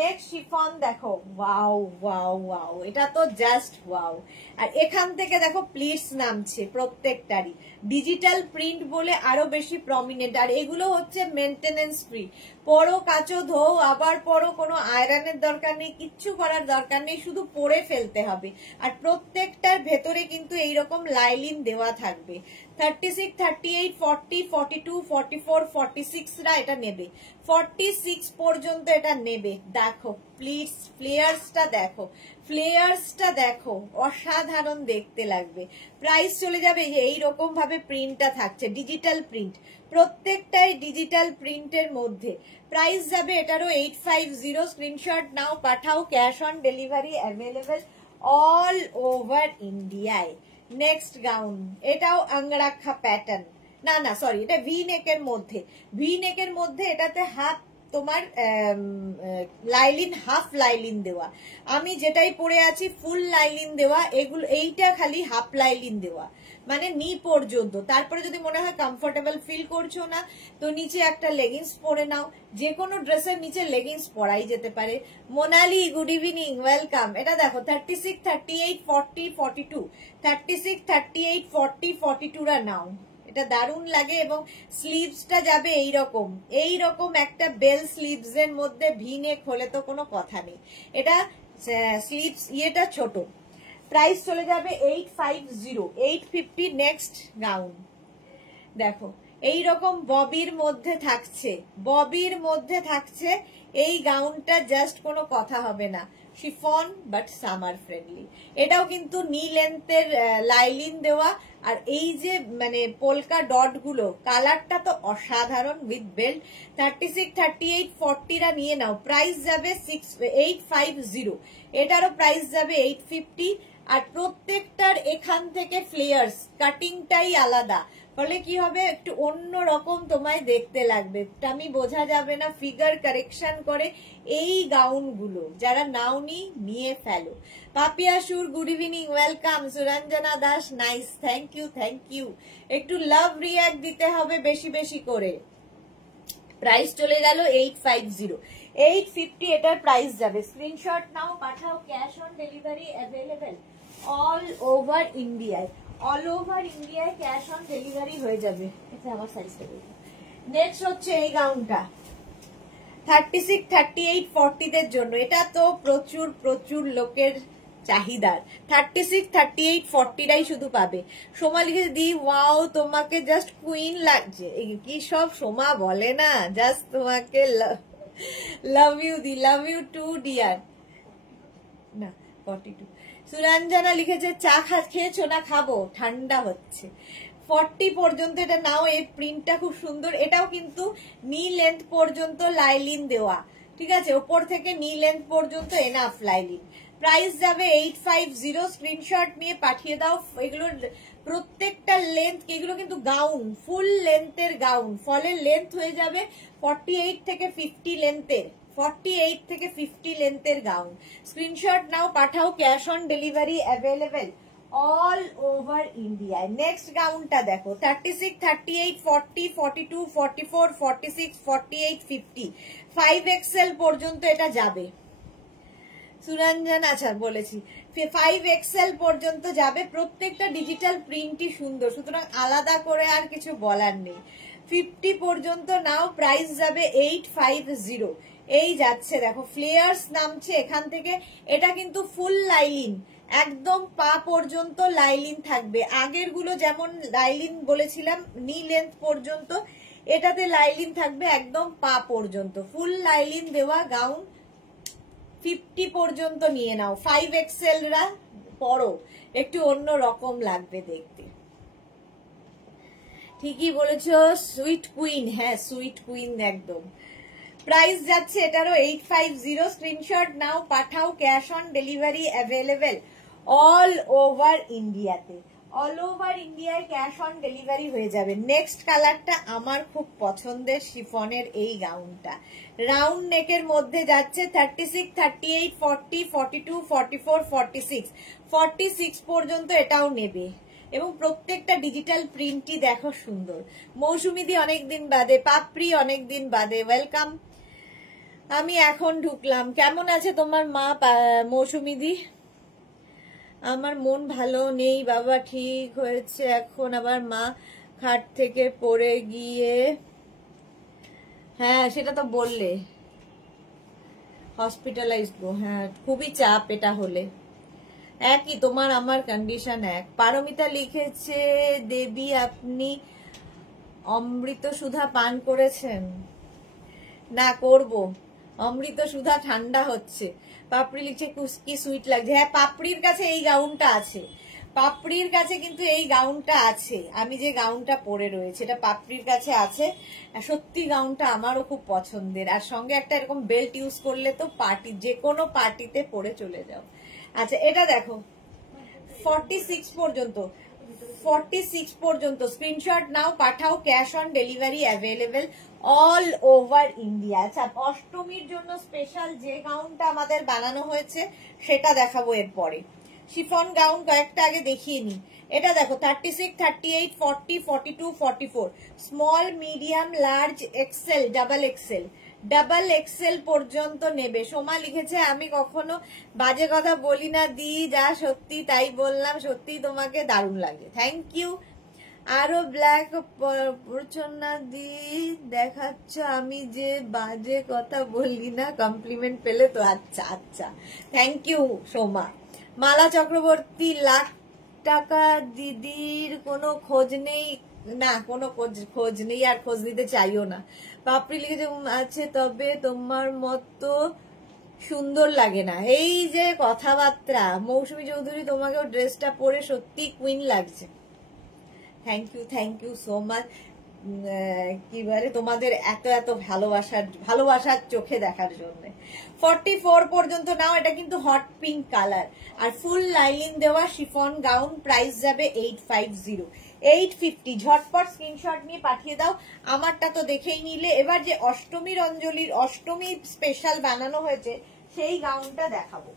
নেক্সট শিফন দেখো, ওয়াও ওয়াও ওয়াও, এটা তো জাস্ট ওয়াও। আর এখান থেকে দেখো প্লিটস নামছে প্রত্যেকটারই, ডিজিটাল প্রিন্ট বলে আরো বেশি প্রমিনেন্ট। আর এগুলো হচ্ছে মেনটেনেন্স ফ্রি, পরো, কাচো, ধো, আবার পরো, কোনো আয়রনের দরকার নেই, কিচ্ছু করার দরকার নেই, শুধু পরে ফেলতে হবে। আর প্রত্যেকটার ভেতরে কিন্তু এইরকম লাইলিন দেওয়া থাকবে। 36, 38, 40, 42, 44, 46 রা এটা নেবে। 46 পর্যন্ত এটা নেবে। দেখো প্লিজ ফ্লেয়ার্সটা দেখো, ফ্লেয়ার্সটা দেখো, অসাধারণ দেখতে লাগবে। প্রাইস চলে যাবে এইরকম ভাবে প্রিন্টটা থাকছে, ডিজিটাল প্রিন্ট, প্রত্যেকটাই ডিজিটাল প্রিন্টের মধ্যে। প্রাইস যাবে এটারও 850। স্ক্রিনশট নাও, পাঠাও, cash on delivery available all over ইন্ডিয়ায়। নেক্সট গাউন, এটাও আঙ্গরাক্ষা প্যাটার্ন, না না সরি, এটা ভি নেকের মধ্যে, ভি নেকের মধ্যে এটাতে হাফ তোমার লাইলিন, হাফ লাইলিন দেওয়া। আমি যেটাই পরে আছি ফুল লাইলিন দেওয়া, এগুলো এইটা খালি হাফ লাইলিন দেওয়া, মানে নি পর্যন্ত। তারপরে যদি মনে হয় কমফোর্টেবল ফিল করছো না, তো নিচে একটা লেগিংস পরে নাও, যে কোনো ড্রেসের নিচে লেগিংস পরাই যেতে পারে। Monali good evening, welcome. এটা দেখো 36, 38, 40, 42, 36, 38, 40, 42 রা নাও, এটা দারুণ লাগে। এবং স্লিভসটা যাবে এইরকম, এইরকম একটা বেল স্লিভস এর মধ্যে, ভি নেক হলে তো কোনো কথা নেই। এটা স্লিভস ইয়েটা ছোট। প্রাইস চলে যাবে 850, 850। নেক্সট গাউন দেখো, এইরকম ববির মধ্যে থাকছে, ববির মধ্যে থাকছে এই গাউনটা, জাস্ট কোনো কথা হবে না, শিফন বাট সামার ফ্রেন্ডলি। এটাও কিন্তু নি লেন্থের লাইলিন দেওয়া, আর এই যে মানে পোলকা ডট গুলো, কালারটা তো অসাধারণ উইথ বেল্ট। 36, 38, 40 রা নিয়ে নাও। প্রাইস যাবে 850, এটারও প্রাইস যাবে 850। আর প্রত্যেকটার এখান থেকে ফ্লেয়ার্স, কাটিংটাই আলাদা, ফলে কি হবে একটু অন্য রকম তোমায় দেখতে লাগবে, আমি বোঝা যাবে না। ফিগার কারেকশন করে এই গাউন গুলো, যারা নাওনি নিয়ে ফেলো। Papiya Sur good evening, welcome. Suranjana Das nice, thank you, thank you. একটু লাভ রিয়াক্ট দিতে হবে বেশি বেশি করে। প্রাইস চলে গেল 850, 850 এটার প্রাইস যাবে। স্ক্রিনশট নাও, পাঠাও, cash on delivery available all over ইন্ডিয়ায়, অল ওভার ইন্ডিয়ায় ক্যাশ অন ডেলিভারি হয়ে যাবে। এটা আমার সাইজটা দেখো। নেক্সট হচ্ছে এই গাউনটা 36, 38, 40 দের জন্য। এটা তো প্রচুর প্রচুর লোকের চাহিদার। 36, 38, 40 রাই শুধু পাবে। সোমা লিখে দি ওয়াও, তোমাকে জাস্ট কুইন লাগছে। কি সব সোমা বলে না, জাস্ট তোমাকে লাভ ইউ দি, লাভ ইউ টু ডিয়ার। না 42। সুরঞ্জনা লিখেছে চা খেয়েছো না? খাবো, ঠান্ডা হচ্ছে। 40 পর্যন্ত এটা নাও। এই প্রিন্টটা খুব সুন্দর, এটাও কিন্তু নি লেন্থ পর্যন্ত লাইলিন দেওয়া, ঠিক আছে, ওপর থেকে নি লেন্থ পর্যন্ত এনাফ লাইলিন। প্রাইস যাবে 850। স্ক্রিনশট নিয়ে পাঠিয়ে দাও। এগুলোর প্রত্যেকটা লেন্থ, এগুলো কিন্তু গাউন, ফুল লেন্থের গাউন, ফলে লেন্থ হয়ে যাবে 48 থেকে 50 লেন্থের, 48 থেকে 50 লেন্থের গাউন। স্ক্রিনশট নাও, পাঠাও, cash on delivery available all over ইন্ডিয়ায়। নেক্সট গাউনটা দেখো 36, 38, 40, 42, 44, 46, 48, 50, 5XL পর্যন্ত এটা যাবে। সুরঞ্জন আচ্ছা বলেছি 5XL পর্যন্ত যাবে। প্রত্যেকটা ডিজিটাল প্রিন্টই সুন্দর, সুতরাং আলাদা করে আর কিছু বলার নেই। 50 পর্যন্ত নাও। প্রাইস যাবে 850। এই যাচ্ছে দেখো, ফ্লেয়ার্স নামছে এখান থেকে। এটা কিন্তু ফুল লাইলিন, একদম পা পর্যন্ত লাইলিন থাকবে। আগের গুলো যেমন লাইলিন বলেছিলাম নি লেন্থ পর্যন্ত, এটাতে লাইলিন থাকবে একদম পা পর্যন্ত, ফুল লাইলিন দেওয়া গাউন। 50 পর্যন্ত নিয়ে নাও। 5XL রা পরো, একটু অন্য রকম লাগবে দেখতে। ঠিকই বলেছো, সুইট কুইন, হ্যাঁ সুইট কুইন একদম। প্রাইস যাচ্ছে এটারও 850। স্ক্রিনশট নাও, পাঠাও, cash on delivery available all over ইন্ডিয়াতে, অল ওভার ইন্ডিয়ায় ক্যাশ অন ডেলিভারি হয়ে যাবে। নেক্সট কালারটা আমার খুব পছন্দের, শিফনের এই গাউনটা রাউন্ড নেকের মধ্যে যাচ্ছে। 36, 38, 40, 42, 44, 46, 46 পর্যন্ত এটাও নেবে। এবং প্রত্যেকটা ডিজিটাল প্রিন্টই দেখো সুন্দর। মৌসুমিদি অনেকদিন বাদে, পাপড়ি অনেকদিন বাদে, ওয়েলকাম। আমি এখন ঢুকলাম। কেমন আছে তোমার মা মৌসুমিদি? আমার মন ভালো নেই বাবা, ঠিক হয়েছে এখন, আবার মা খাট থেকে পড়ে গিয়ে, হ্যাঁ সেটা তো বললে হসপিটালাইজড গো, হ্যাঁ খুবই চাপ এটা হলে। একই তোমার আমার কন্ডিশন এক। পারমিতা লিখেছে দেবী আপনি অমৃত সুধা পান করেছেন? না করব। অমৃত সুধা ঠান্ডা হচ্ছে। পাপড়ি লিখছে কি সুইট লাগছে। হ্যাঁ, পাপড়ির কাছে এই গাউনটা আছে, পাপড়ির কাছে কিন্তু এই গাউনটা আছে। আমি যে গাউনটা পরে রয়েছে এটা পাপড়ির কাছে আছে। সত্যি গাউনটা আমারও খুব পছন্দের, আর সঙ্গে একটা এরকম বেল্ট ইউজ করলে তো পার্টি, যে কোনো পার্টিতে পরে চলে যাও। আচ্ছা, এটা দেখো 46 পর্যন্ত, 46 পর্যন্ত স্ক্রিনশট নাও, পাঠাও। Cash on delivery available all over India. আচ্ছা, অষ্টমীর জন্য স্পেশাল যে গাউনটা আমাদের বানানো হয়েছে সেটা দেখাবো এরপরে। শিফন গাউন কয়েকটা আগে দেখিয়ে নি। এটা দেখো 36, 38, 40, 42, 44, small, medium, large, XL, double XL, double XL পর্যন্ত নেবে। সোমা লিখেছে আমি কখনো বাজে কথা বলি না দি, যা সত্যি তাই বললাম, সত্যি তোমাকে দারুণ লাগে। Thank you. আরো ব্ল্যাক প্রচন্না দি দেখাচ্ছ, আমি যে বাজে কথা বলি না, কমপ্লিমেন্ট পেলে তো। আচ্ছা আচ্ছা, থ্যাংক ইউ সোমা। মালা চক্রবর্তী, লাখ টাকা দিদির কোনো খোঁজ নেই? না, কোনো খোঁজ নেই, আর খোঁজ নিতে চাইও না। পাপড়ি লিখেছে আছে, তবে তোমার মতো সুন্দর লাগে না। এই যে কথাবার্তা। মৌসুমী চৌধুরী, তোমাকেও ড্রেসটা পরে সত্যি কুইন লাগছে। Thank you so much. কি বলে, তোমাদের এত এত ভালোবাসার চোখে দেখার জন্য। 44 পর্যন্ত নাও। এটা কিন্তু হট পিঙ্ক কালার আর ফুল লাইনিং দেওয়া শিফন গাউন। প্রাইস যাবে 850, 850। ঝটপট স্ক্রিনশট নিয়ে পাঠিয়ে দাও। আমারটা তো দেখেই নিলে। এবার যে অষ্টমীর অঞ্জলির অষ্টমী স্পেশাল বানানো হয়েছে সেই গাউনটা দেখাবো।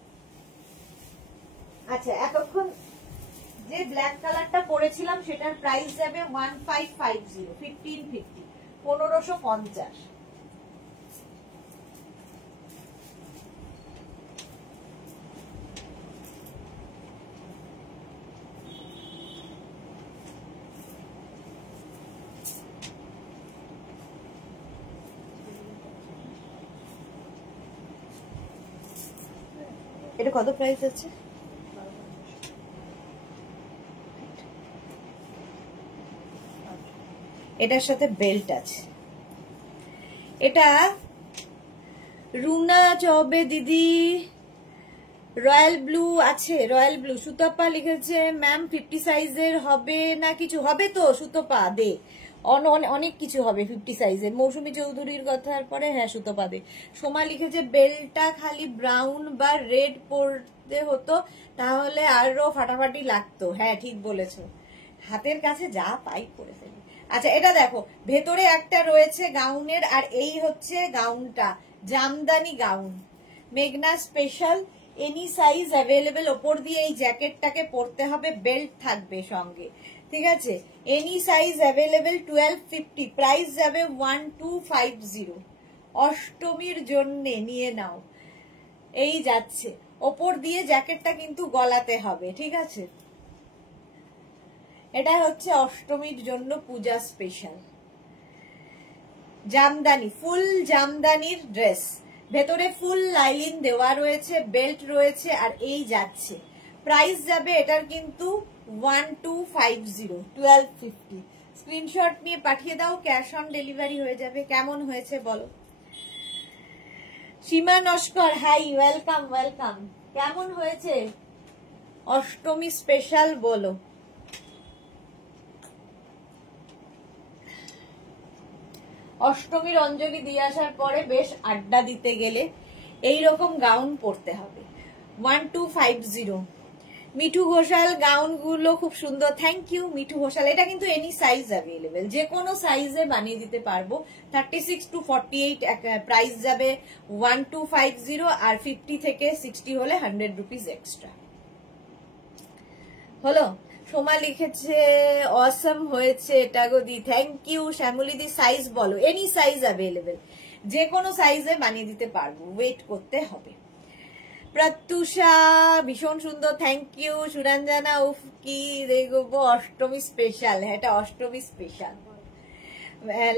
আচ্ছা, এতক্ষণ যে ব্ল্যাক কালারটা পরেছিলাম সেটার প্রাইস যাবে 1550, 1550, 1550। এটা কত প্রাইস আছে? এটার সাথে বেল্ট আছে। এটা রুনা চৌবে দিদি, রয়্যাল ব্লু আছে, রয়্যাল ব্লু। সুতপা লিখেছে ম্যাম 50 সাইজের হবে না কিছু? হবে তো সুতপা দে, অনেক কিছু হবে 50 সাইজের। মৌসুমী চৌধুরীর কথার পরে হ্যাঁ সুতপা দে। সোমা লিখেছে বেল্টটা খালি ব্রাউন বা রেড পরতে হতো, তাহলে আরো ফাটাফাটি লাগতো। হ্যাঁ ঠিক বলেছো, হাতের কাছে যা পাই করে ফেলি। আচ্ছা, এটা দেখো ভেতরে একটা রয়েছে গাউনের, আর এই হচ্ছে গাউনটা, জামদানি গাউন, মেঘনা স্পেশাল, এনি সাইজ অ্যাভেলেবেল। ওপর দিয়ে এই জ্যাকেটটাকে পরতে হবে, বেল্ট থাকবে সঙ্গে, ঠিক আছে। এনি সাইজ অ্যাভেলেবেল 1250, প্রাইস যাবে 1250। অষ্টমীর জন্য নিয়ে নাও। এই যাচ্ছে, ওপর দিয়ে জ্যাকেটটা কিন্তু গলাতে হবে, ঠিক আছে। এটা হচ্ছে অষ্টমীর জন্য পূজা স্পেশাল জামদানি, ফুল জামদানির ড্রেস। ভেতরে ফুল লাইনিং দেওয়া রয়েছে, বেল্ট রয়েছে, আর এই যাচ্ছে। প্রাইস যাবে এটার কিন্তু 1250, 1250। স্ক্রিনশট নিয়ে পাঠিয়ে দাও, ক্যাশ অন ডেলিভারি হয়ে যাবে। কেমন হয়েছে বলো? সীমা নস্কর, হাই, ওয়েলকাম ওয়েলকাম। কেমন হয়েছে অষ্টমী স্পেশাল বলো? অষ্টমীর অঞ্জলি দিয়ে আসার পরে বেশ আড্ডা দিতে গেলে এইরকম গাউন পরতে হবে। 1250। মিঠু ঘোষাল, গাউন গুলো খুব সুন্দর। Thank you Mithu Ghoshal. এটা কিন্তু এনি সাইজ অ্যাভেলেবেল, যে কোনো সাইজে বানিয়ে দিতে পারবো। 36 to 48 প্রাইস যাবে 1250, আর 50 থেকে 60 হলে 100 রুপিস এক্সট্রা। হলো। সোমা লিখেছে অসম হয়েছে এটা গদি। থ্যাংক ইউ শ্যামলী দি। সাইজ বলো? এনি সাইজ অ্যাভেলেবেল, যে কোনো সাইজে বানিয়ে দিতে পারবো, ওয়েট করতে হবে। প্রত্যুষা ভীষণ সুন্দর, থ্যাংক ইউ। সুরঞ্জনা, উফ কি দেখবো অষ্টমী স্পেশাল। হ্যাঁ, এটা অষ্টমী স্পেশাল।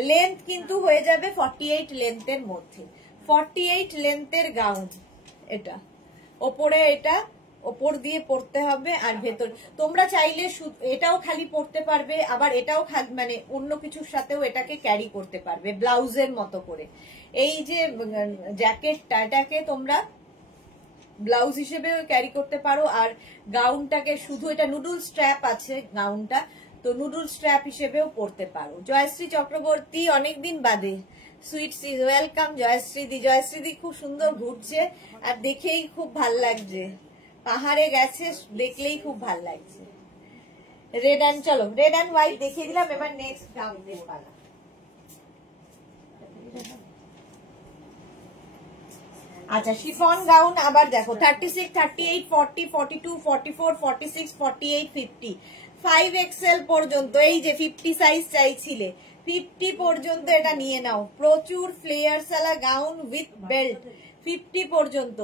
লেন্থ কিন্তু হয়ে যাবে 48 লেন্থের মধ্যে, 48 লেন্থের গাউন। এটা ওপরে এটা ওপর দিয়ে পরতে হবে আর ভেতর তোমরা চাইলে এটাও খালি পরতে পারবে, আবার এটাও মানে অন্য কিছুর সাথেও এটাকে ক্যারি করতে পারবে ব্লাউজের মতো করে। এই যে জ্যাকেটটা এটাকে তোমরা ব্লাউজ হিসেবে ক্যারি করতে পারো, আর গাউনটাকে শুধু এটা নুডল স্ট্র্যাপ আছে গাউনটা, তো নুডল স্ট্র্যাপ হিসেবেও পরতে পারো। জয়শ্রী চক্রবর্তী অনেকদিন বাদে, সুইট ওয়েলকাম জয়শ্রীদি। জয়শ্রীদি খুব সুন্দর ঘুরছে আর দেখেই খুব ভাল লাগছে, পাহাড়ে গেছে দেখলেই খুব ভাল লাগছে। রেড অ্যান্ড, চলো রেড অ্যান্ড হোয়াইট দেখিয়ে দিলাম, এবার নেক্সট গাউনের পালা। আচ্ছা শিফন গাউন আবার দেখো 36, 38, 40, 42, 44, 46, 48, 50, 5XL পর্যন্ত। এই যে 50 সাইজ চাইছিলে, 50 পর্যন্ত এটা নিয়ে নাও। প্রচুর ফ্লেয়ারসালা গাউন উইথ বেল্ট 50 পর্যন্ত।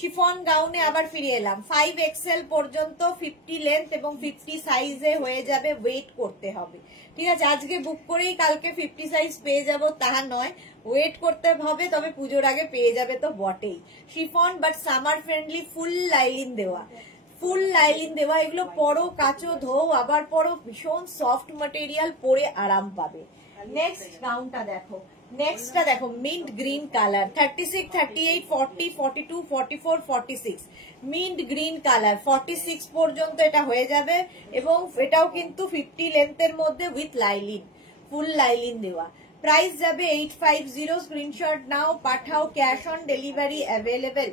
শিফন গাউনে আবার ফিরে এলাম, 5XL পর্যন্ত 50 লেন্থ এবং 50 সাইজে হয়ে যাবে, ওয়েট করতে হবে। ঠিক আছে, আজকে বুক করেই কালকে 50 সাইজ পেয়ে যাব তাহা নয়, ওয়েট করতে হবে, তবে পুজোর আগে পেয়ে যাবে তো বটেই। Chiffon but summer friendly, full lining দেওয়া, ফুল লাইলিন দেওয়া। এগুলো পরো, কাচো, ধোও, আবার পরো, ভীষণ সফট ম্যাটেরিয়াল, পরে আরাম পাবে। নেক্সট গাউনটা দেখো, নেক্সটটা দেখো mint green colour, 36, 38, 40, 42, 44, 46, mint green colour 46 পর্যন্ত এটা হয়ে যাবে, এবং এটাও কিন্তু 50 লেন্থের মধ্যে উইথ লাইলিন, ফুল লাইলিন দেওয়া। প্রাইস যাবে 850। স্ক্রিনশট নাও, পাঠাও, cash on delivery available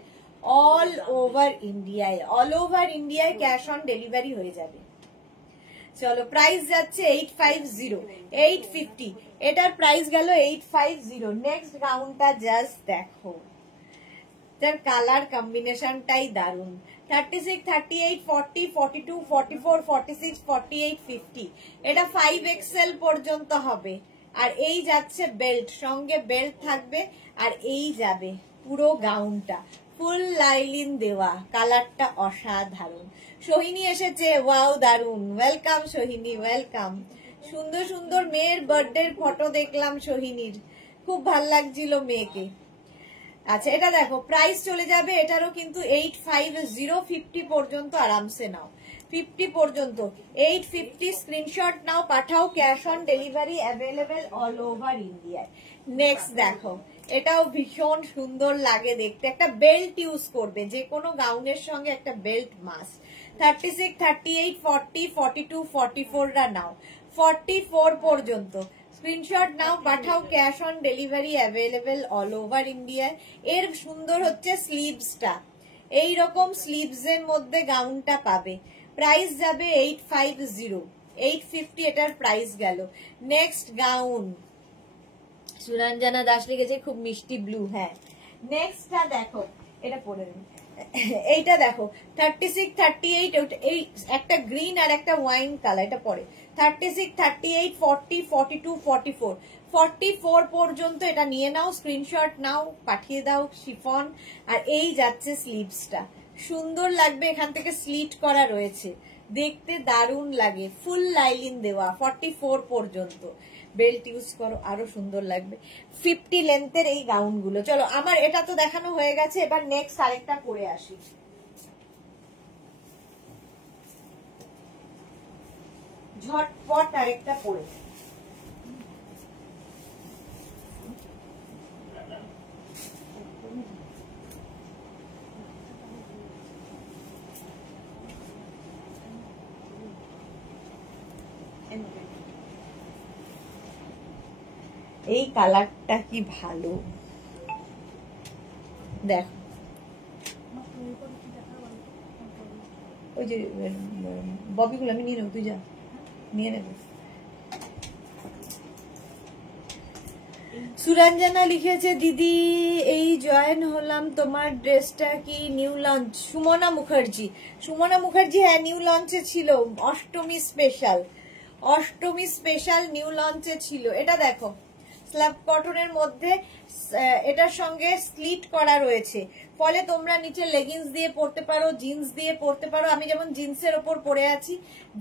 all over ইন্ডিয়ায়, অল ওভার ইন্ডিয়ায় ক্যাশ অন ডেলিভারি হয়ে যাবে। চলো প্রাইস যাচ্ছে 850, 850, এটার প্রাইস গেল 850। নেক্সট গাউনটা জাস্ট দেখো, তার কালার কম্বিনেশনটাই দারুন। 36, 38, 40, 42, 44, 46, 48, 50, এটা 5XL পর্যন্ত হবে। আর এই যাচ্ছে বেল্ট, সঙ্গে বেল্ট থাকবে, আর এই যাবে পুরো গাউনটা ফুল লাইলিন দেওয়া, কালারটা অসাধারণ। সোহিনী এসেছে, ওয়াও দারুন, ওয়েলকাম সোহিনী, ওয়েলকাম। সুন্দর সুন্দর মেয়ের বার্থডের ফটো দেখলাম সোহিনীর, খুব ভাল লাগছিল মেয়েকে। আচ্ছা এটা দেখো প্রাইস চলে যাবে এটারও কিন্তু 850, 50 পর্যন্ত আরামসে নাও, 50 পর্যন্ত 850। স্ক্রিনশট নাও, পাঠাও, cash on delivery available all over ইন্ডিয়ায়। নেক্সট দেখো, এটাও ভীষণ সুন্দর লাগে দেখতে, একটা বেল্ট ইউজ করবে, যে কোনো গাউনের সঙ্গে একটা বেল্ট মাস্ট। 36, 38, 40, 42, 44 রা নাও, 44 পর্যন্ত স্ক্রিনশট নাও, পাঠাও, cash on delivery available all over ইন্ডিয়ায়। এর সুন্দর হচ্ছে স্লিভসটা, এইরকম স্লিভস এর মধ্যে গাউনটা পাবে। প্রাইস যাবে 850, 850 এটার প্রাইস গেল। নেক্সট গাউন, সুরঞ্জনা দাস লিখেছে খুব মিষ্টি ব্লু, হ্যাঁ। নেক্সটটা দেখো, এটা পরে নিন, এইটা দেখো 36, 38, এই একটা গ্রিন আর একটা ওয়াইন কালার, এটা পরে 36, 38, 40, 42, 44, 44 পর্যন্ত এটা নিয়ে নাও, স্ক্রিনশট নাও, পাঠিয়ে দাও। শিফন, আর এই যাচ্ছে স্লিভসটা, সুন্দর লাগবে, এখান থেকে স্লিট করা রয়েছে, দেখতে দারুণ লাগে, ফুল লাইলিন দেওয়া, 44 পর্যন্ত। বেল্ট ইউজ করো আরো সুন্দর লাগবে। 50 লেন্থের এই গাউন গুলো। চলো আমার এটা তো দেখানো হয়ে গেছে, এবার নেক্সট আরেকটা পরে আসি। ঝটপট আরেকটা পরে, এই কালারটা কি ভালো, দেখ ওই যে ববিগুলো আমি নিয়ে নেবো, তুই যা নিয়ে নেবে। সুরঞ্জনা লিখেছে দিদি এই জয়েন হলাম, তোমার ড্রেসটা কি নিউ লঞ্চ? সুমনা মুখার্জি, সুমনা মুখার্জি, হ্যাঁ নিউ লঞ্চে ছিল, Ashtami special, Ashtami special new লঞ্চে ছিল। এটা দেখো স্ল্যাব কটনের মধ্যে, এটার সঙ্গে স্লিট করা রয়েছে, ফলে তোমরা নিচে লেগিংস দিয়ে পরতে পারো, জিন্স দিয়ে পরতে পারো। আমি যেমন জিন্সের ওপর পরে আছি,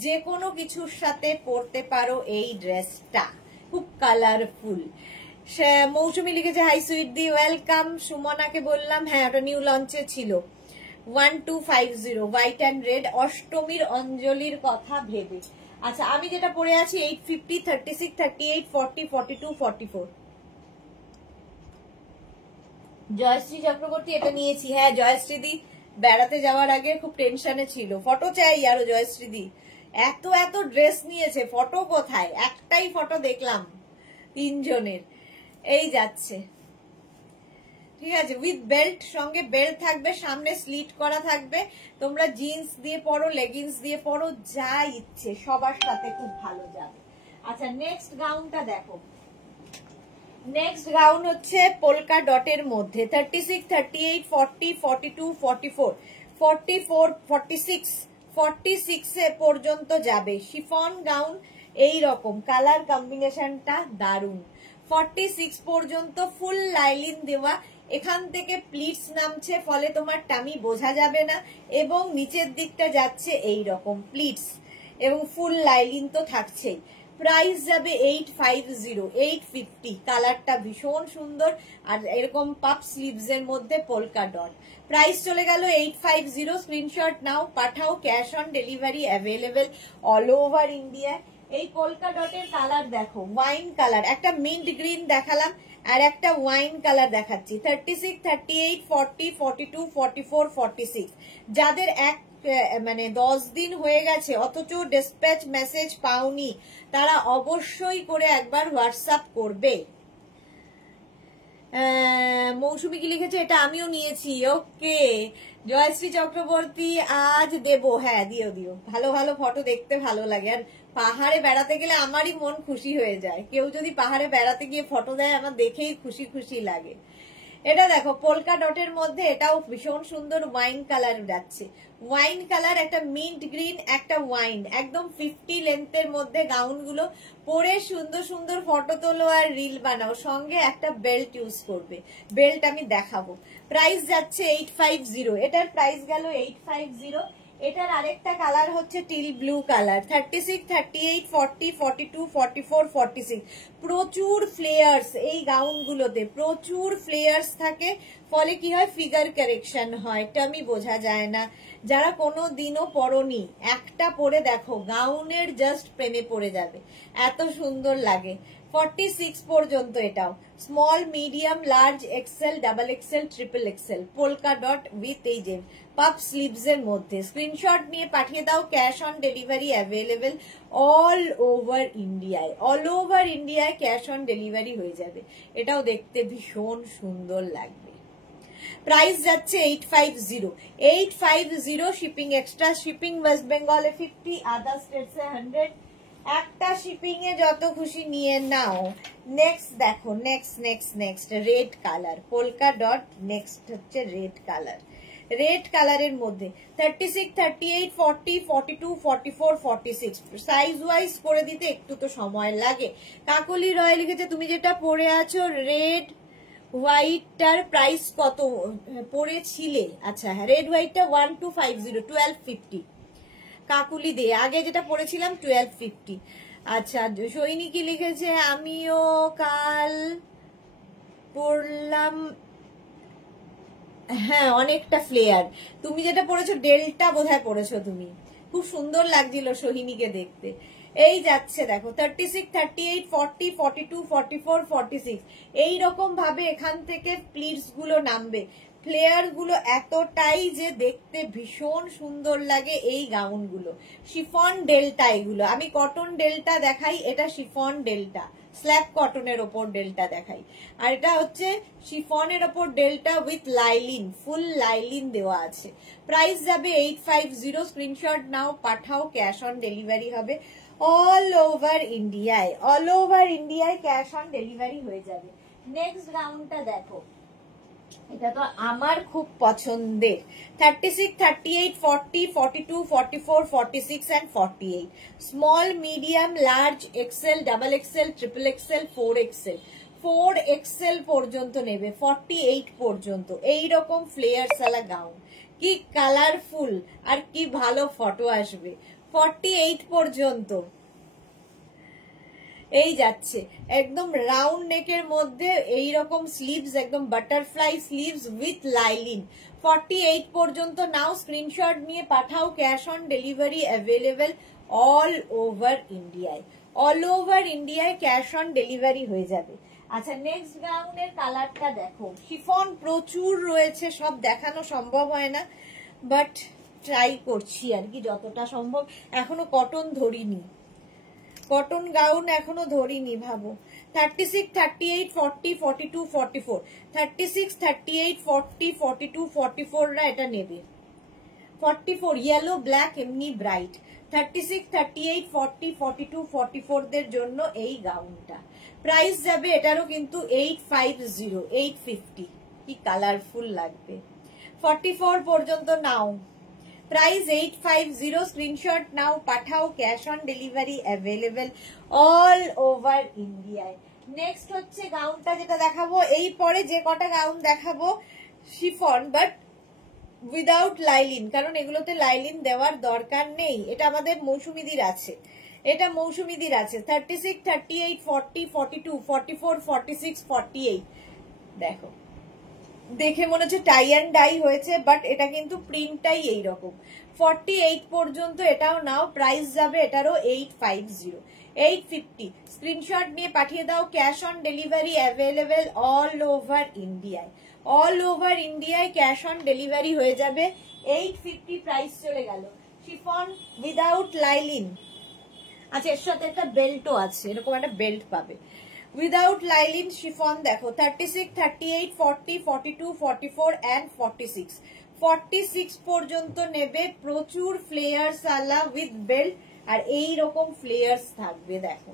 যে কোনো কিছুর সাথে পরতে পারো এই ড্রেসটা, খুব কালারফুল। মৌসুমী লিখেছে হাই সুইট দি, ওয়েলকাম। সুমনাকে বললাম হ্যাঁ ওটা নিউ লঞ্চে ছিল। 1250 হোয়াইট অ্যান্ড রেড, অষ্টমীর অঞ্জলির কথা ভেবে। আচ্ছা আমি যেটা পরে আছি 850, 36, 38, 40, 42, 44। জয়শ্রী চক্রবর্তী এটা নিয়েছি। হ্যাঁ জয়শ্রীদি বেড়াতে যাওয়ার আগে খুব টেনশনে ছিল, ফটো চাই আরো। জয়শ্রীদি এত এত ড্রেস নিয়েছে, ফটো কোথায়? একটাই ফটো দেখলাম তিনজনের। এই যাচ্ছে, ঠিক আছে, উইথ বেল্ট, সঙ্গে বেল্ট থাকবে, সামনে স্লিট করা থাকবে। তোমরা জিন্স দিয়ে পরো, লেগিংস দিয়ে পরো, যা ইচ্ছে, সবার সাথে খুব ভালো যাবে। আচ্ছা নেক্সট গাউনটা দেখো। নেক্সট গাউন হচ্ছে পোলকা ডটের মধ্যে 36, 38, 40, 42, 44, 44, 46, 46 পর্যন্ত যাবে। শিফন গাউন এই রকম, কালার কম্বিনেশনটা দারুন। 46 পর্যন্ত ফুল লাইলিন দেওয়া, এখান থেকে প্লিটস নামছে, ফলে তোমার টামি বোঝা যাবে না, এবং নিচের দিকটা যাচ্ছে এই রকম প্লিটস, এবং ফুল লাইলিন তো থাকছেই। প্রাইস যাবে 850, 850। কালারটা ভীষণ সুন্দর, আর এরকম পাপ স্লিভস এর মধ্যে পোলকা ডট। প্রাইস চলে গেল 850। স্ক্রিনশট নাও, পাঠাও, cash on delivery available all over India. এই পোলকা ডটের কালার দেখো, ওয়াইন কালার, একটা মিন্ট গ্রিন দেখালাম, আর একটা ওয়াইন কালার দেখাচ্ছি। 36, 38, 40, 42, 44, 46। যাদের এক মানে 10 দিন হয়ে গেছে অথচ ডিসপ্যাচ মেসেজ পাওনি, তারা অবশ্যই করে একবার হোয়াটসঅ্যাপ করবে। মৌসুমী কি লিখেছে, এটা আমিও নিয়েছি। ওকে জয়শ্রী চক্রবর্তী আজ দেবো। হ্যাঁ দিও দিও, ভালো ভালো ফটো দেখতে ভালো লাগে, আর পাহাড়ে বেড়াতে গেলে আমারই মন খুশি হয়ে যায়। কেউ যদি পাহাড়ে বেড়াতে গিয়ে ফটো দেয়, আমার দেখেই খুশি খুশি লাগে। এটা দেখো পোলকা ডটের মধ্যে, এটাও ভীষণ সুন্দর ওয়াইন কালার যাচ্ছে। ওয়াইন কালার, একটা মিন্ট গ্রিন, একটা ওয়াইন, একদম 50 লেন্থের মধ্যে গাউন গুলো পরে সুন্দর সুন্দর ফটো তোলো আর রিল বানাও, সঙ্গে একটা বেল্ট ইউজ করবে। বেল্ট আমি দেখাবো। প্রাইস যাচ্ছে 850, এটার প্রাইস গেল 850। এটার আরেকটা কালার হচ্ছে টিল ব্লু কালার। 36, 38, 40, 42, 44, 46। প্রচুর ফ্লেয়ার্স এই গাউন গুলোতে, প্রচুর ফ্লেয়ার্স থাকে, ফলে কি হয়, ফিগার কারেকশন হয়, টামি বোঝা যায় না। যারা কোনো দিনও পরনি, একটা পরে দেখো, গাউনের জাস্ট প্রেমে পড়ে যাবে, এত সুন্দর লাগে। 46 পর্যন্ত এটাও, small, medium, large, XL, double XL, triple XL, polka dot with এই যে পাপ স্লিভস এর মধ্যে। স্ক্রিনশট নিয়ে পাঠিয়ে দাও, cash on delivery available all over ইন্ডিয়ায়। অল ওভার ইন্ডিয়ায় ক্যাশ অন ডেলিভারি হয়ে যাবে। এটাও দেখতে ভীষণ সুন্দর লাগবে। প্রাইস যাচ্ছে 850, 850। শিপিং এক্সট্রা, শিপিং ওয়েস্ট বেঙ্গলে 50, আদার স্টেটসে 100। একটা শিপিং এ যত খুশি নিয়ে নাও। নেক্সট দেখো, next red colour, polka dot. Next হচ্ছে রেড কালার, রেড কালারের মধ্যে 36, 38, 40, 42, 44, 46। সাইজ ওয়াইজ করে দিতে একটু তো সময় লাগে। কাকলি রয় লিখেছে, তুমি যেটা পরে আছো রেড হোয়াইটটার প্রাইস কত পরেছিলে? আচ্ছা হ্যাঁ, রেড হোয়াইটটা 1250, 1250। কাকুলি দে, আগে যেটা পড়েছিলাম 1250। আচ্ছা সৈনিকি লিখেছে, আমিও কাল পড়লাম। হ্যাঁ অনেকটা ফ্লেয়ার। তুমি যেটা পড়েছো ডেল্টা বোধহয় পড়েছো তুমি, খুব সুন্দর লাগছিল সোহিনীকে দেখতে। এই যাচ্ছে দেখো 36, 38, 40, 42, 44, 46। এইরকম ভাবে এখান থেকে প্লিটস গুলো নামবে। ফ্লেয়ার গুলো এতটাই যে দেখতে ভীষণ সুন্দর লাগে এই গাউন গুলো। শিফন ডেল্টা এগুলো, আমি কটন ডেল্টা দেখাই, এটা শিফন ডেল্টা, স্ল্যাব কটনের ওপর ডেল্টা দেখাই, আর এটা হচ্ছে শিফনের ওপর delta with lining, full lining দেওয়া আছে। প্রাইস যাবে 850। স্ক্রিনশট নাও, পাঠাও, ক্যাশ অন ডেলিভারি হবে অল ওভার ইন্ডিয়ায়। অল ওভার ইন্ডিয়ায় ক্যাশ অন ডেলিভারি হয়ে যাবে। নেক্সট গাউনটা দেখো, এটা তো আমার খুব পছন্দের। 36, 38, 40, 42, 44, 46 and 48। Small, medium, large, XL, double XL, triple XL, 4XL। 4XL পর্যন্ত নেবে, 48 পর্যন্ত। এইরকম ফ্লেয়ার্স ওয়ালা গাউন, কি কালারফুল আর কি ভালো ফটো আসবে। 48 পর্যন্ত। এই যাচ্ছে একদম রাউন্ড নেকের মধ্যে এইরকম স্লিভস, একদম বাটারফ্লাই স্লিভস উইথ লাইলিন। 48 পর্যন্ত নাও, স্ক্রিনশট নিয়ে পাঠাও, cash on delivery available all over ইন্ডিয়ায়। অল ওভার ইন্ডিয়ায় ক্যাশ অন ডেলিভারি হয়ে যাবে। আচ্ছা, নেক্সট গাউনের কালারটা দেখো। শিফন প্রচুর রয়েছে, সব দেখানো সম্ভব হয় না, বাট ট্রাই করছি আর কি যতটা সম্ভব। এখনো কটন ধরিনি, কটন গাউন এখনো ধরিনি, ভাবো। 36, 38, 40, 42, 44, 36, 38, 40, 42, 44 রা এটা নেবে। 44 ইয়েলো ব্ল্যাক এমনি ব্রাইট। 36, 38, 40, 42, 44 দের জন্য এই গাউনটা। প্রাইস যাবে এটারও কিন্তু 850, 850। কি কালারফুল লাগবে। 44 পর্যন্ত নাও, প্রাইস 850। স্ক্রিনশট নাও, পাঠাও, cash on delivery available all over ইন্ডিয়ায়। নেক্সট হচ্ছে গাউনটা যেটা দেখাবো, এই পরে যে কটা গাউন দেখাবো শিফন বাট উইদাউট লাইলিন, কারণ এগুলোতে লাইলিন দেওয়ার দরকার নেই। এটা আমাদের মৌসুমীদির আছে, এটা মৌসুমীদির আছে। 36, 38, 40, 42, 44, 46, 48 দেখো, দেখে মনে হচ্ছে টাই অ্যান্ড ডাই হয়েছে, বাট এটা কিন্তু প্রিন্টটাই এইরকম। 48 পর্যন্ত এটাও নাও, প্রাইস যাবে এটারও 850, 850। স্ক্রিনশট নিয়ে পাঠিয়ে দাও, cash on delivery available all over ইন্ডিয়ায়। অল ওভার ইন্ডিয়ায় ক্যাশ অন ডেলিভারি হয়ে যাবে। 850 প্রাইস চলে গেল। Chiffon without lining. আচ্ছা, এর সাথে একটা বেল্টও আছে, এরকম একটা বেল্ট পাবে। উইদাউট লাইলিন শিফন দেখো, 36, 38, 40, 42, 44 and 46। 46 পর্যন্ত নেবে। প্রচুর ফ্লেয়ার্স আলা উইথ বেল্ট, আর এইরকম ফ্লেয়ার্স থাকবে। দেখো,